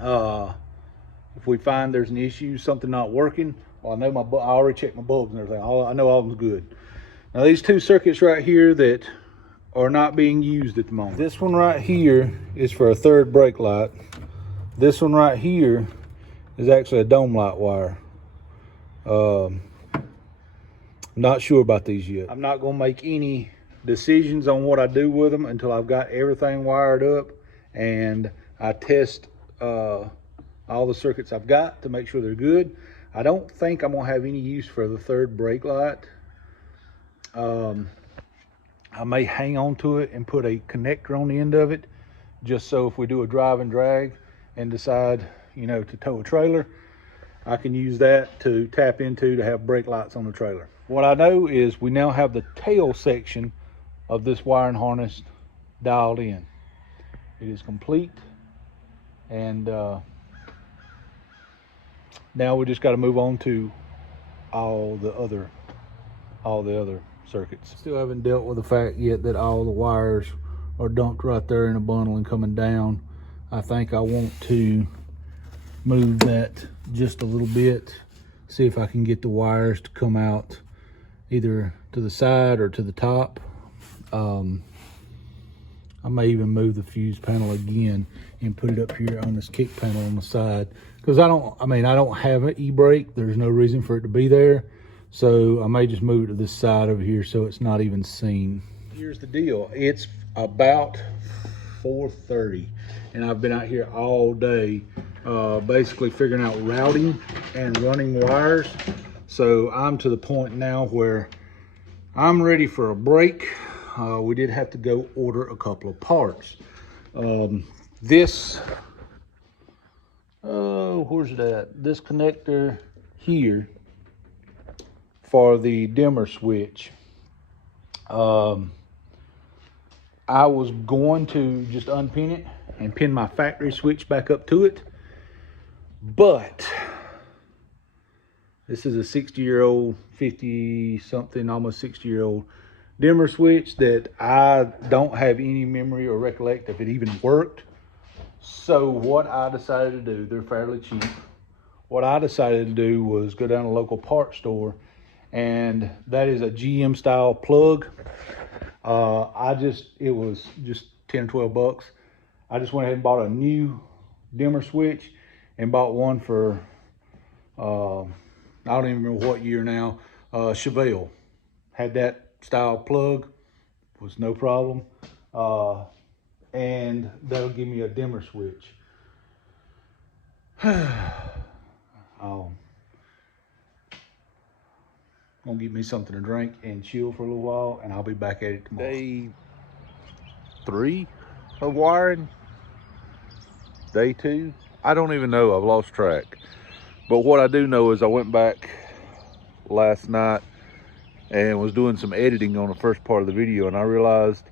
if we find there's an issue, something not working, well, I know I already checked my bulbs and everything. I know all of them's good. Now these two circuits right here that are not being used at the moment. This one right here is for a third brake light. This one right here is actually a dome light wire. Not sure about these yet. I'm not gonna make any decisions on what I do with them until I've got everything wired up and I test all the circuits I've got to make sure they're good. I don't think I'm gonna have any use for the third brake light. I may hang on to it and put a connector on the end of it, just so if we do a drive and drag and decide, you know, to tow a trailer, I can use that to tap into to have brake lights on the trailer. What I know is we now have the tail section of this wiring harness dialed in. It is complete, and now we just got to move on to all the other circuits. Still haven't dealt with the fact yet that all the wires are dumped right there in a bundle and coming down. I think I want to move that just a little bit, see if I can get the wires to come out either to the side or to the top. I may even move the fuse panel again and put it up here on this kick panel on the side, because I don't have an e-brake. There's no reason for it to be there. So I may just move it to this side over here so it's not even seen. Here's the deal. It's about 4:30 and I've been out here all day basically figuring out routing and running wires. So I'm to the point now where I'm ready for a break. We did have to go order a couple of parts. Where's it at? This connector here for the dimmer switch. I was going to just unpin it and pin my factory switch back up to it, but this is a 60-year-old, 50-something, almost 60-year-old dimmer switch that I don't have any memory or recollect if it even worked. So what I decided to do, they're fairly cheap. What I decided to do was go down to a local parts store, and that is a GM style plug. It was just 10 or 12 bucks. I just went ahead and bought a new dimmer switch and bought one for, I don't even remember what year now, Chevelle. Had that style plug, was no problem. And that'll give me a dimmer switch. Gonna get me something to drink and chill for a little while, and I'll be back at it tomorrow. Day 3 of wiring, day 2, I don't even know, I've lost track. But what I do know is I went back last night and was doing some editing on the first part of the video, and I realized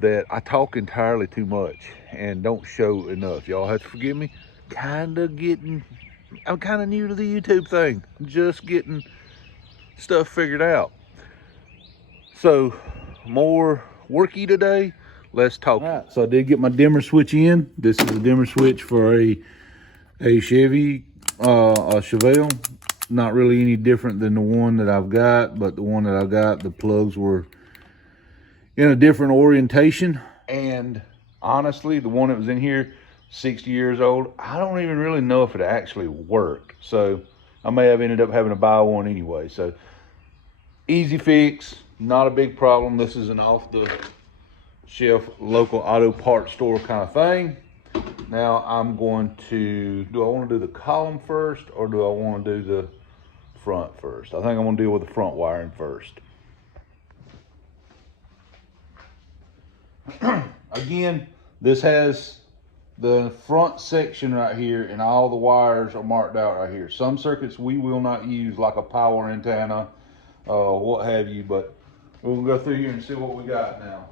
that I talk entirely too much and don't show enough. Y'all have to forgive me. I'm kind of new to the YouTube thing. Just getting stuff figured out. So, more worky today, less talking. All right, so I did get my dimmer switch in. This is a dimmer switch for a Chevy, a Chevelle. Not really any different than the one that I've got, but the one that I got, the plugs were in a different orientation. And honestly, the one that was in here, 60 years old, I don't even really know if it actually worked. So I may have ended up having to buy one anyway. So easy fix, not a big problem. This is an off the shelf local auto parts store kind of thing. Now I'm going to, do I want to do the column first or do I want to do the front first? I think I'm going to deal with the front wiring first. Again, this has the front section right here, and all the wires are marked out right here. Some circuits we will not use, like a power antenna, what have you, but we'll go through here and see what we got now.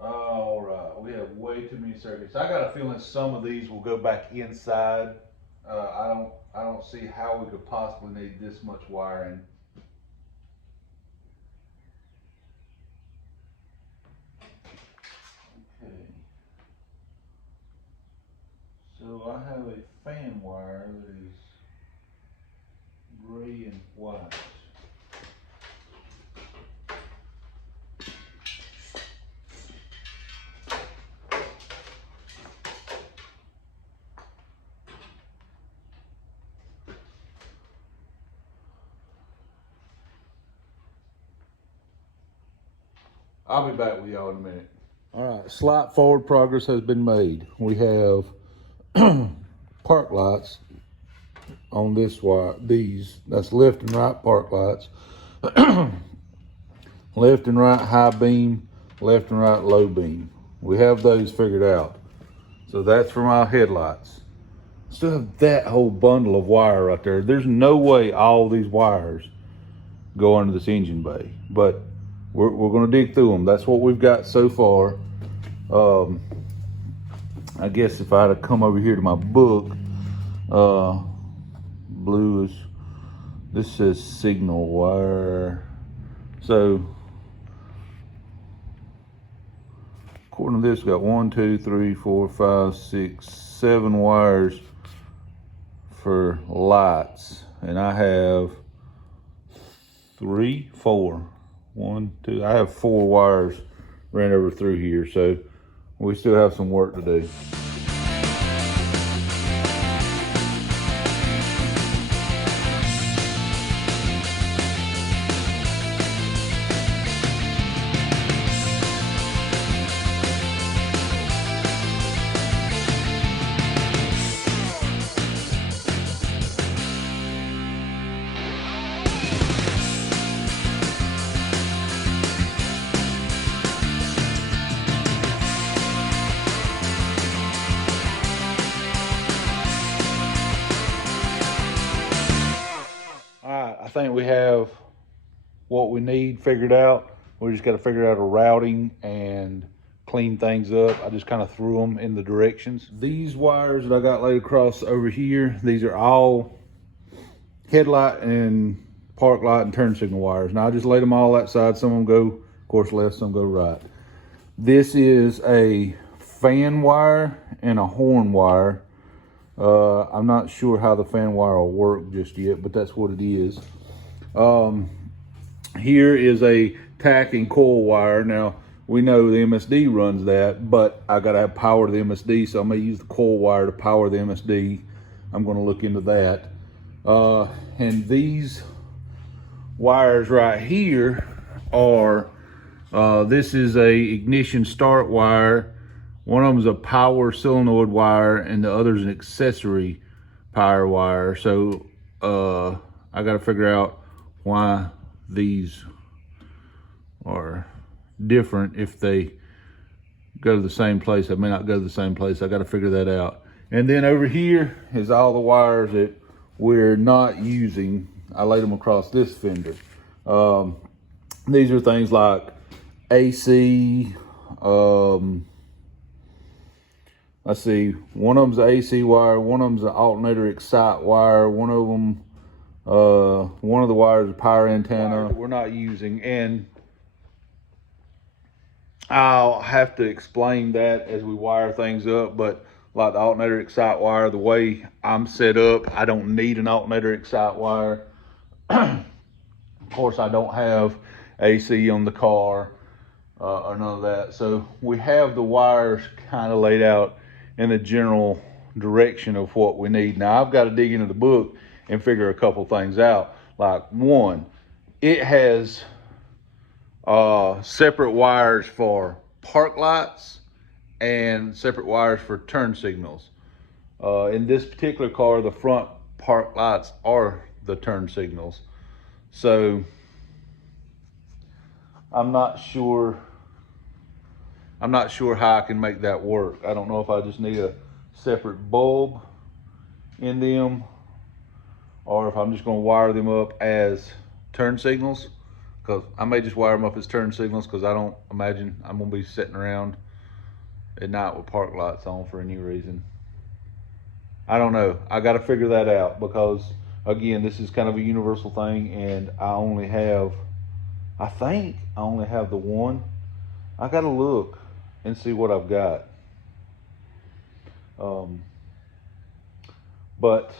All right, we have way too many circuits. I got a feeling some of these will go back inside. I don't see how we could possibly need this much wiring. Okay. So I have a fan wire that is gray and white. I'll be back with y'all in a minute. All right, slight forward progress has been made. We have park lights on this wire, that's left and right park lights. Left and right high beam, left and right low beam. We have those figured out. So that's for my headlights. Still have that whole bundle of wire right there. There's no way all these wires go under this engine bay, but we're gonna dig through them. That's what we've got so far. I guess if I had to come over here to my book, blue is, this says signal wire. So according to this, got 1, 2, 3, 4, 5, 6, 7 wires for lights, and I have 3, 4. 1, 2, I have 4 wires ran over through here, so we still have some work to do. I think we have what we need figured out. We just got to figure out a routing and clean things up. I just kind of threw them in the directions. These wires that I got laid across over here, these are all headlight and park light and turn signal wires. Now I just laid them all outside. Some of them go, of course, left, some go right. This is a fan wire and a horn wire. I'm not sure how the fan wire will work just yet, but that's what it is. Here is a tack and coil wire. Now, we know the MSD runs that, but I gotta have power to the MSD, so I'm gonna use the coil wire to power the MSD. I'm gonna look into that. And these wires right here are, this is a ignition start wire. One of them is a power solenoid wire, and the other is an accessory power wire. So I got to figure out why these are different if they go to the same place. They may not go to the same place. I got to figure that out. And then over here is all the wires that we're not using. I laid them across this fender. These are things like AC. Let's see, one of them's an AC wire, one of them's an alternator excite wire, one of the wires is a power antenna we're not using, and I'll have to explain that as we wire things up. But like the alternator excite wire, the way I'm set up, I don't need an alternator excite wire. Of course, I don't have AC on the car or none of that. So we have the wires kind of laid out in the general direction of what we need. Now I've got to dig into the book and figure a couple things out. Like, one, it has separate wires for park lights and separate wires for turn signals. In this particular car, the front park lights are the turn signals. So I'm not sure how I can make that work. I don't know if I just need a separate bulb in them, or if I'm just going to wire them up as turn signals, because I may just wire them up as turn signals, because I don't imagine I'm going to be sitting around at night with park lights on for any reason. I don't know. I got to figure that out, because again, this is kind of a universal thing, and I think I only have the one. I got to look and see what I've got. But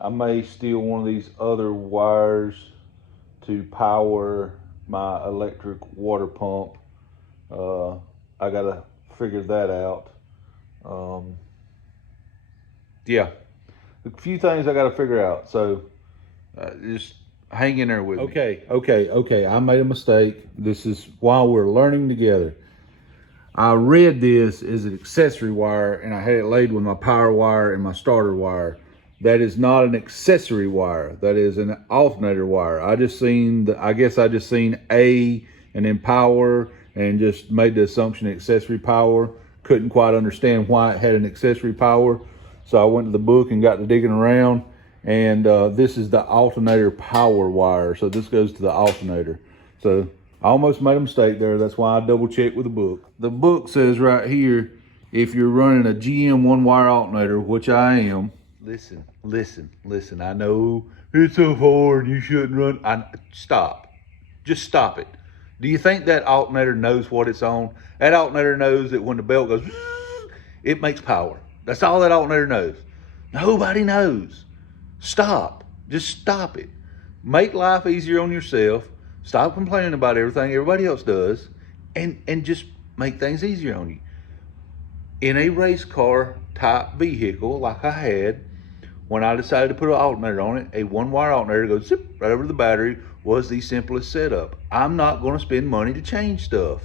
I may steal one of these other wires to power my electric water pump. I gotta figure that out. Yeah, a few things I gotta figure out. So just hang in there with me. Okay. I made a mistake. This is while we're learning together. I read this as an accessory wire, and I had it laid with my power wire and my starter wire. That is not an accessory wire. That is an alternator wire. I guess I just seen A and then power and just made the assumption accessory power. Couldn't quite understand why it had an accessory power. So I went to the book and got to digging around, and this is the alternator power wire. So this goes to the alternator. So I almost made a mistake there. That's why I double checked with the book. The book says right here, if you're running a GM one wire alternator, which I am. Listen. I know it's so hard. You shouldn't run. Stop. Just stop it. Do you think that alternator knows what it's on? That alternator knows that when the belt goes, it makes power. That's all that alternator knows. Nobody knows. Stop. Just stop it. Make life easier on yourself. Stop complaining about everything everybody else does, and just make things easier on you. In a race car type vehicle like I had, when I decided to put an alternator on it, a one wire alternator goes zip right over the battery, was the simplest setup. I'm not going to spend money to change stuff.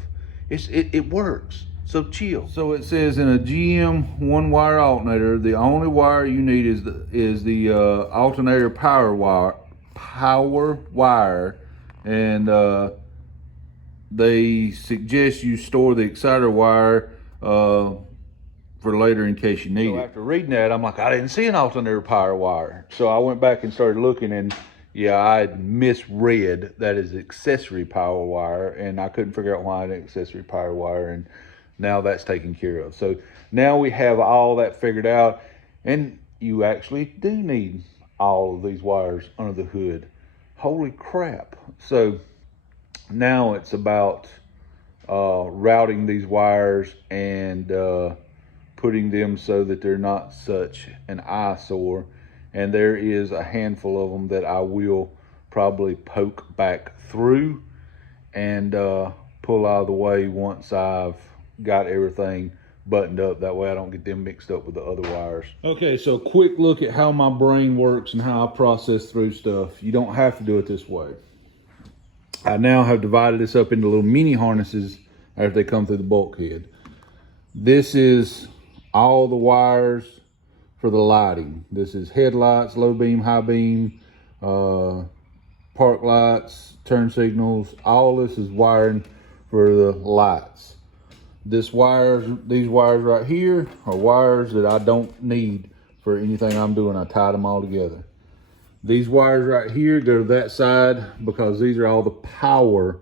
It works. So chill. So it says in a GM one wire alternator, the only wire you need is the alternator power wire, and they suggest you store the exciter wire for later in case you need it. After reading that, I'm like, I didn't see an alternator power wire. So I went back and started looking, and yeah, I had misread that as accessory power wire, and I couldn't figure out why I had an accessory power wire, and now that's taken care of. So now we have all that figured out, and you actually do need all of these wires under the hood. Holy crap. So now it's about routing these wires and putting them so that they're not such an eyesore. And there is a handful of them that I will probably poke back through and pull out of the way once I've got everything buttoned up. That way I don't get them mixed up with the other wires. Okay, so quick look at how my brain works and how I process through stuff. You don't have to do it this way. I now have divided this up into little mini harnesses after they come through the bulkhead. This is all the wires for the lighting. This is headlights, low beam, high beam, park lights, turn signals. All this is wiring for the lights. These wires right here are wires that I don't need for anything I'm doing. I tied them all together. These wires right here go to that side because these are all the power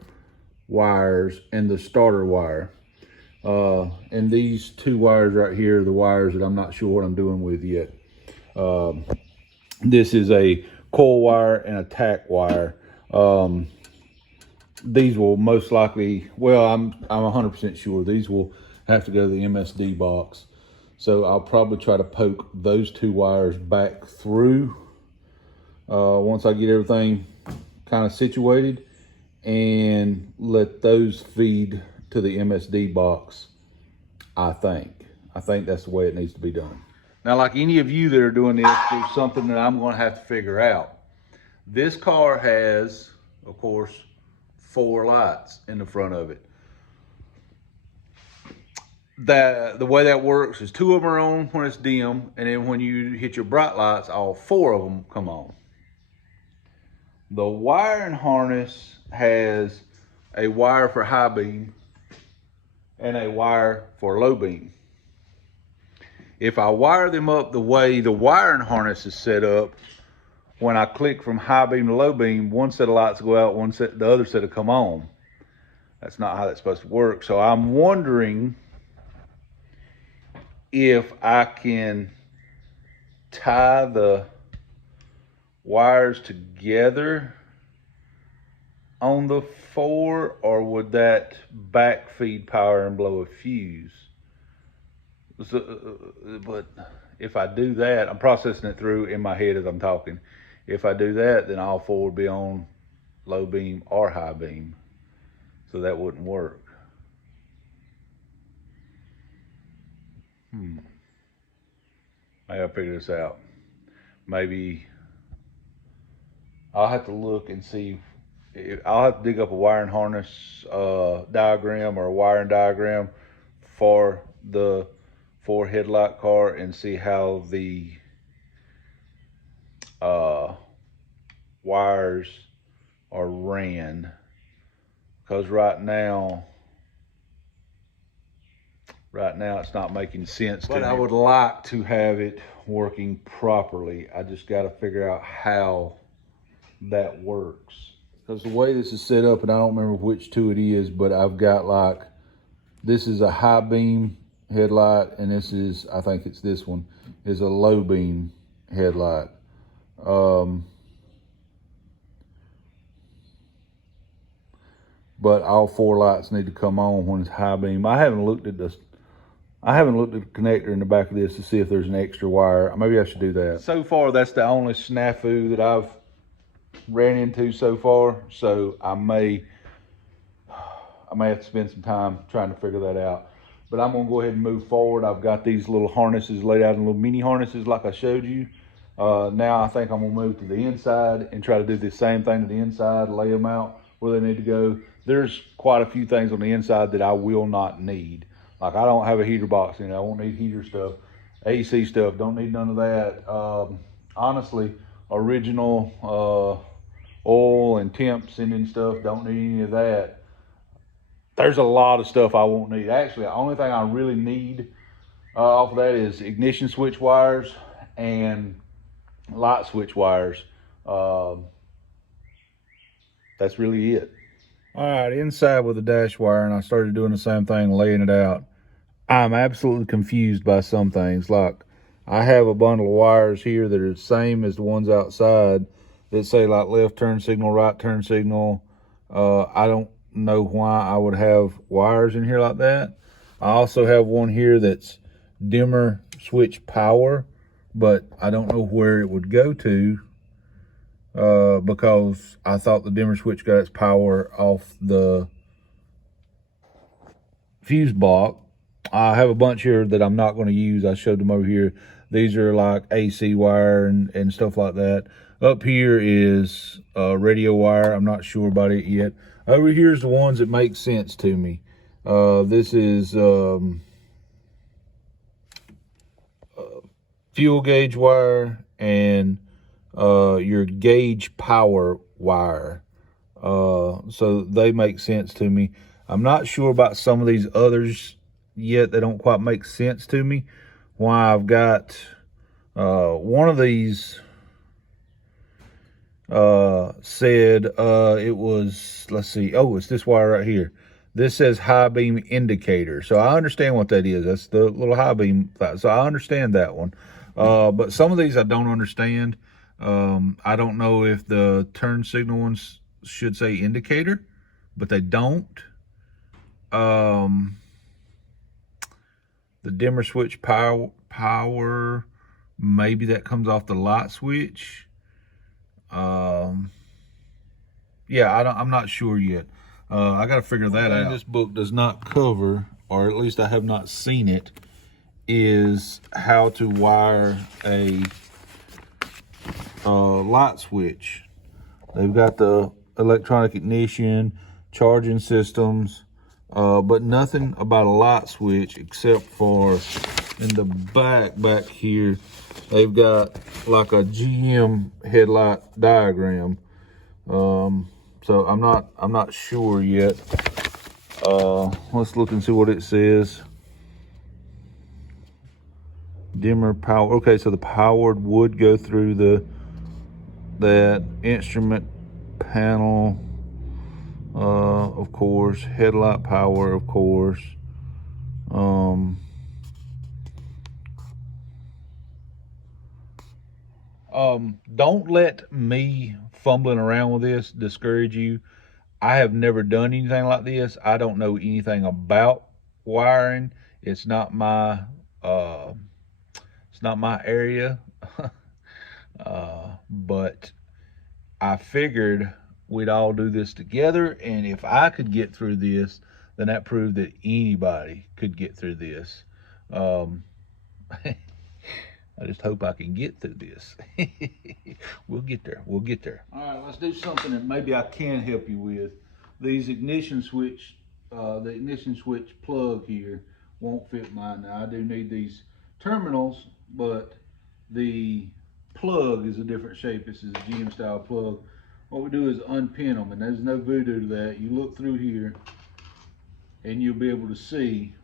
wires and the starter wire. And these two wires right here are the wires that I'm not sure what I'm doing with yet. This is a coil wire and a tack wire. These will most likely, well, I'm 100% sure these will have to go to the MSD box. So I'll probably try to poke those two wires back through once I get everything kind of situated, and let those feed to the MSD box. I think that's the way it needs to be done. Now, like any of you that are doing this, there's something that I'm going to have to figure out. This car has, of course, 4 lights in the front of it. The way that works is 2 of them are on when it's dim, and then when you hit your bright lights, all 4 of them come on. The wiring harness has a wire for high beam and a wire for low beam. If I wire them up the way the wiring harness is set up, when I click from high beam to low beam, one set of lights go out, the other set will come on. That's not how that's supposed to work. So I'm wondering if I can tie the wires together on the 4, or would that back feed power and blow a fuse? So, but if I do that, I'm processing it through in my head as I'm talking. If I do that, then all 4 would be on low beam or high beam. So that wouldn't work. I gotta figure this out. Maybe I'll have to look and see. I'll have to dig up a wiring harness diagram or a wiring diagram for the 4 headlight car and see how the wires are ran. Because right now it's not making sense to me. But I would like to have it working properly. I just got to figure out how that works. Because the way this is set up, and I don't remember which 2 it is, but I've got this is a high beam headlight, and this is, I think it's this one, is a low beam headlight. But all 4 lights need to come on when it's high beam. I haven't looked at the connector in the back of this to see if there's an extra wire. Maybe I should do that. So far, that's the only snafu that I've ran into so far. So I may have to spend some time trying to figure that out. But I'm gonna go ahead and move forward. I've got these little harnesses laid out in little mini harnesses like I showed you. Now I think I'm gonna move to the inside and try to do the same thing to the inside, lay them out where they need to go. There's quite a few things on the inside that I will not need. Like, I don't have a heater box in it. I won't need heater stuff. AC stuff, don't need none of that. Honestly, original oil and temps and stuff, don't need any of that. There's a lot of stuff I won't need. Actually, the only thing I really need off of that is ignition switch wires and light switch wires. That's really it. All right, inside with the dash wire, and I started doing the same thing, laying it out. I'm absolutely confused by some things. Like, I have a bundle of wires here that are the same as the ones outside that say like left turn signal, right turn signal. I don't know why I would have wires in here like that. I also have one here that's dimmer switch power, but I don't know where it would go to because I thought the dimmer switch got its power off the fuse block. I have a bunch here that I'm not going to use. I showed them over here. These are like AC wire and stuff like that. Up here is radio wire. I'm not sure about it yet. Over here's the ones that make sense to me. This is fuel gauge wire and your gauge power wire. So they make sense to me. I'm not sure about some of these others yet. They don't quite make sense to me. Why I've got one of these said it was, let's see, oh, it's this wire right here. This says high beam indicator. So I understand what that is. That's the little high beam. So I understand that one. But some of these I don't understand. I don't know if the turn signal ones should say indicator, but they don't. The dimmer switch power, maybe that comes off the light switch. Yeah, I'm not sure yet. I got to figure that out. This book does not cover, or at least I have not seen it, is how to wire a light switch. They've got the electronic ignition, charging systems, but nothing about a light switch except for in the back here, they've got like a GM headlight diagram. So I'm not sure yet. Let's look and see what it says. Dimmer power. Okay, so the powered would go through that instrument panel, of course. Headlight power, of course. Don't let me fumbling around with this discourage you. I have never done anything like this. I don't know anything about wiring. It's not my area. But I figured we'd all do this together, and if I could get through this, then that proved that anybody could get through this. I just hope I can get through this. We'll get there. We'll get there. All right, let's do something that maybe I can help you with. These ignition switch, the ignition switch plug here won't fit mine. Now, I do need these terminals, but the plug is a different shape. This is a GM style plug. What we do is unpin them, and there's no voodoo to that. You look through here, and you'll be able to see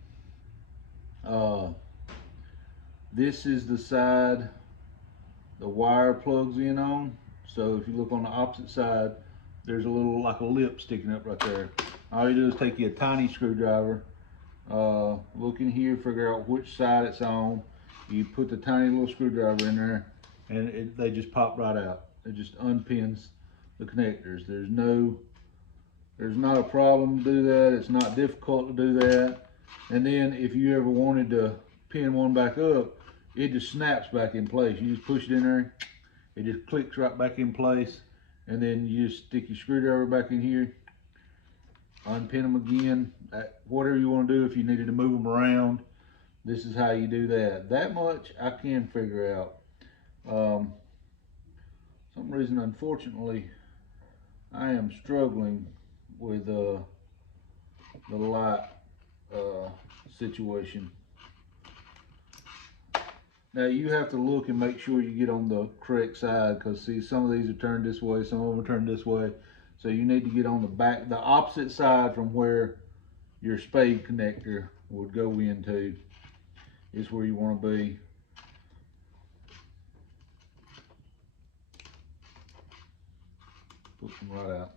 this is the side the wire plugs in on. So if you look on the opposite side, there's a little, like a lip sticking up right there. All you do is take you a tiny screwdriver, look in here, figure out which side it's on. You put the tiny little screwdriver in there, and they just pop right out. It just unpins the connectors. There's not a problem to do that. It's not difficult to do that. And then if you ever wanted to pin one back up, it just snaps back in place. You just push it in there, it just clicks right back in place, and then you just stick your screwdriver back in here, unpin them again. Whatever you want to do, if you needed to move them around, this is how you do that. That much I can figure out. Some reason, unfortunately, I am struggling with the light situation. Now you have to look and make sure you get on the correct side, because see, some of these are turned this way, some of them are turned this way. So you need to get on the opposite side from where your spade connector would go into is where you want to be. Push them right out.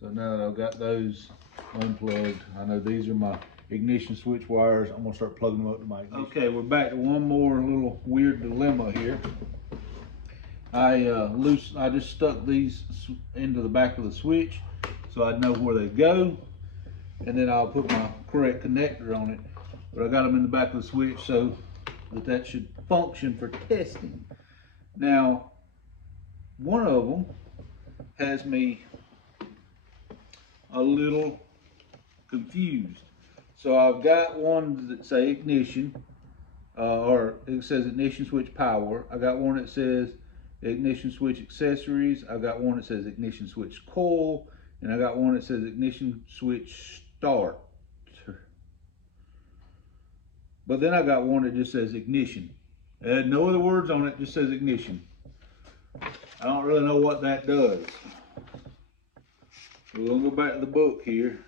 So now that I've got those unplugged, I know these are my ignition switch wires. I'm gonna start plugging them up to my ignition. Okay, we're back to one more little weird dilemma here. I just stuck these into the back of the switch so I'd know where they go, and then I'll put my correct connector on it. But I got them in the back of the switch so that should function for testing. Now, one of them has me a little confused. So I've got one that say ignition, or it says ignition switch power. I got one that says ignition switch accessories. I got one that says ignition switch coil, and I got one that says ignition switch start. But then I got one that just says ignition. It had no other words on it, just says ignition. I don't really know what that does. We're gonna go back to the book here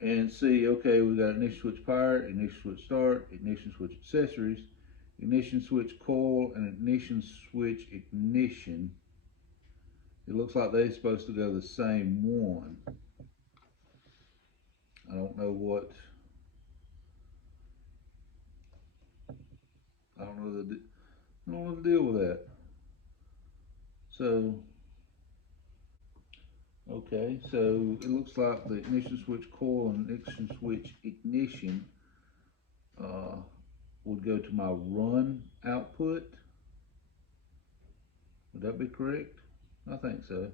and see, okay, we got ignition switch power, ignition switch start, ignition switch accessories, ignition switch coil, and ignition switch ignition. It looks like they're supposed to go the same one. I don't know what, I don't know the deal with that. So, okay, so it looks like the ignition switch coil and ignition switch ignition would go to my run output. Would that be correct? I think so.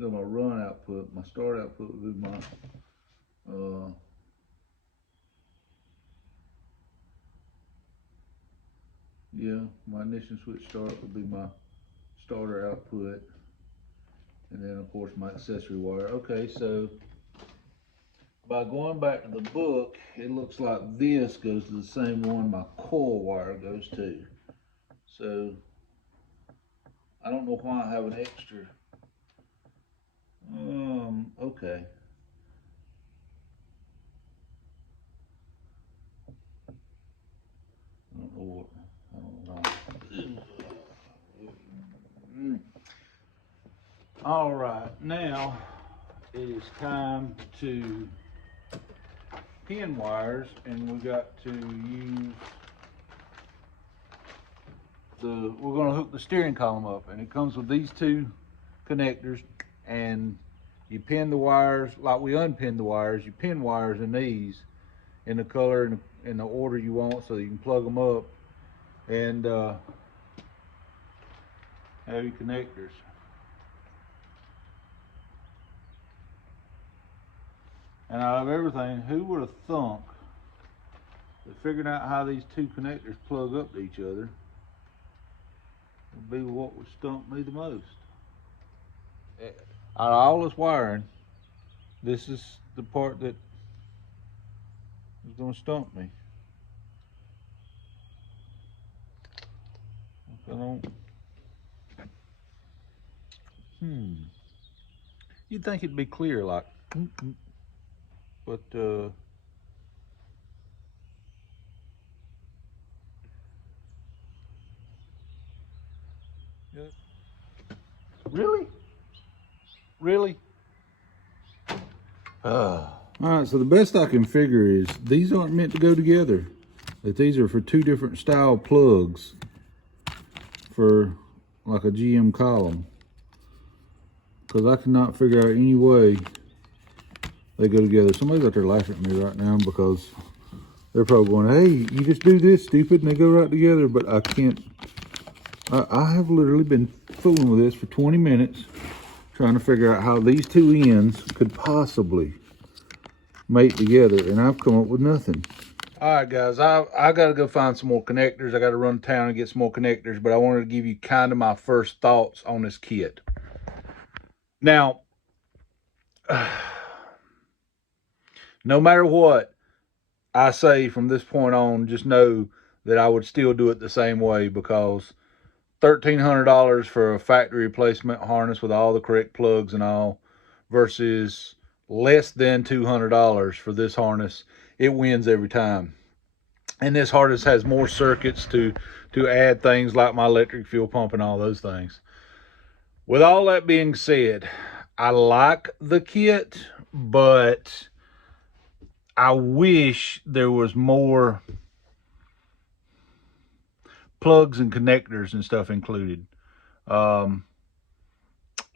Go my run output, my start output would be my yeah, my ignition switch start would be my starter output, and then of course my accessory wire. Okay, so by going back to the book, it looks like this goes to the same one my coil wire goes to. So I don't know why I have an extra. Okay. I don't know why. All right, now it is time to pin wires, and we got to use we're going to hook the steering column up, and it comes with these two connectors, and you pin the wires like we unpin the wires. You pin wires in these in the color and in the order you want, so you can plug them up and have your connectors. And out of everything, who would have thunk that figuring out how these two connectors plug up to each other would be what would stump me the most? Out of all this wiring, this is the part that is going to stump me. I don't. You'd think it'd be clear, like, but really. All right, so the best I can figure is these aren't meant to go together. That these are for two different style plugs for like a GM column. Because I cannot figure out any way they go together. Somebody's out there laughing at me right now because they're probably going, hey, you just do this, stupid, and they go right together. But I can't. I have literally been fooling with this for 20 minutes trying to figure out how these two ends could possibly mate together, and I've come up with nothing. All right, guys, I got to go find some more connectors. I got to run to town and get some more connectors, but I wanted to give you kind of my first thoughts on this kit. Now, no matter what I say from this point on, just know that I would still do it the same way, because $1,300 for a factory replacement harness with all the correct plugs and all versus less than $200 for this harness, it wins every time. And this harness has more circuits to add things like my electric fuel pump and all those things. With all that being said, I like the kit, but I wish there was more plugs and connectors and stuff included. And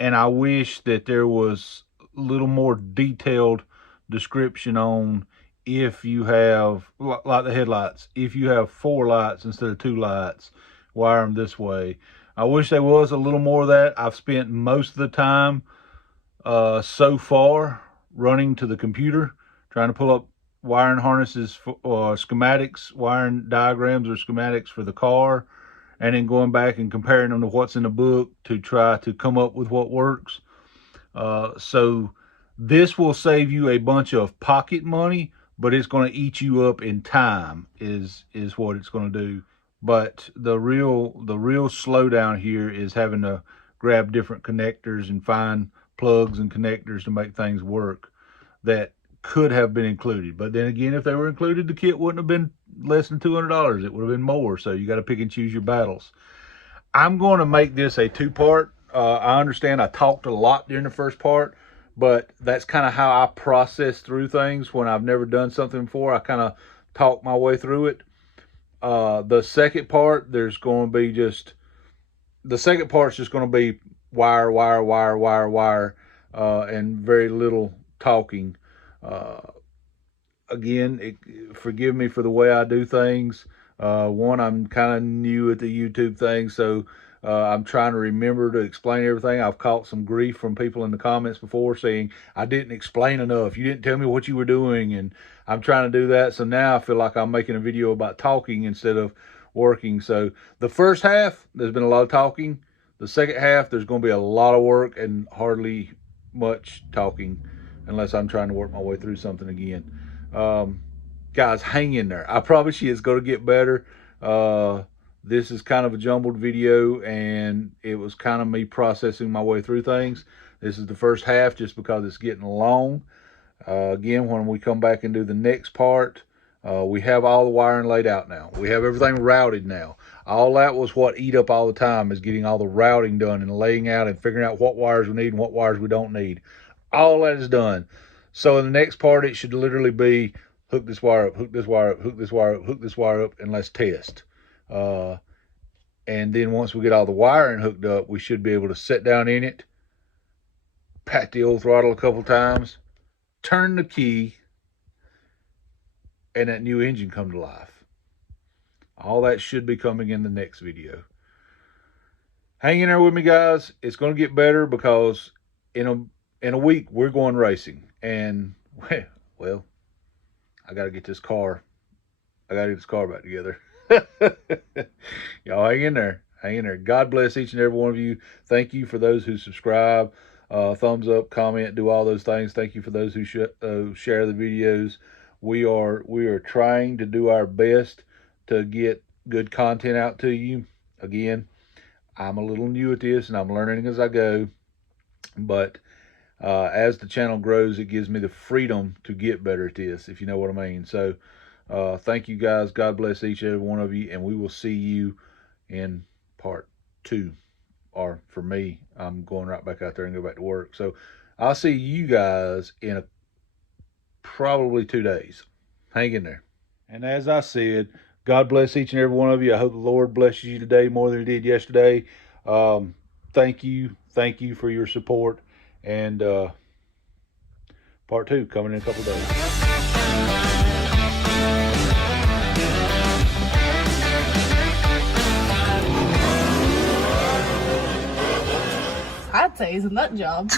I wish that there was a little more detailed description on if you have, like the headlights, if you have 4 lights instead of 2 lights, wire them this way. I wish there was a little more of that. I've spent most of the time so far running to the computer, trying to pull up wiring harnesses for schematics, wiring diagrams or schematics for the car, and then going back and comparing them to what's in the book to try to come up with what works. So this will save you a bunch of pocket money, but it's going to eat you up in time is what it's going to do. But the real slowdown here is having to grab different connectors and find plugs and connectors to make things work that could have been included. But then again, if they were included, the kit wouldn't have been less than $200. It would have been more. So you got to pick and choose your battles. I'm going to make this a two-part. I understand I talked a lot during the first part, but that's kind of how I process through things when I've never done something before. I kind of talk my way through it. The second part, there's going to be just, the second part's just going to be wire, and very little talking. Again, forgive me for the way I do things. One, I'm kind of new at the YouTube thing, so I'm trying to remember to explain everything. I've caught some grief from people in the comments before saying I didn't explain enough. You didn't tell me what you were doing, and I'm trying to do that. So now I feel like I'm making a video about talking instead of working. So the first half, there's been a lot of talking. The second half, there's going to be a lot of work and hardly much talking unless I'm trying to work my way through something again. Guys, hang in there. I promise you it's going to get better. This is kind of a jumbled video, and it was kind of me processing my way through things. This is the first half just because it's getting long. Again, when we come back and do the next part, we have all the wiring laid out now. We have everything routed now. All that was what eat up all the time, is getting all the routing done and laying out and figuring out what wires we need and what wires we don't need. All that is done. So in the next part, it should literally be hook this wire up, hook this wire up, hook this wire up, hook this wire up, and let's test. And then once we get all the wiring hooked up, we should be able to sit down in it, pat the old throttle a couple times, turn the key, and that new engine come to life. All that should be coming in the next video. Hang in there with me, guys. It's going to get better because in a week we're going racing, and well, I got to get this car. I got to get this car back together. Y'all hang in there. Hang in there. God bless each and every one of you. Thank you for those who subscribe, thumbs up, comment, do all those things. Thank you for those who share the videos. We are trying to do our best to get good content out to you. Again, I'm a little new at this and I'm learning as I go, but as the channel grows, it gives me the freedom to get better at this, if you know what I mean. So thank you, guys. God bless each and every one of you, and we will see you in part 2. Or for me, I'm going right back out there and go back to work. So I'll see you guys in probably 2 days. Hang in there. And as I said, God bless each and every one of you. I hope the Lord blesses you today more than he did yesterday. Thank you for your support. And part 2 coming in a couple of days. I'd say it's a nut job.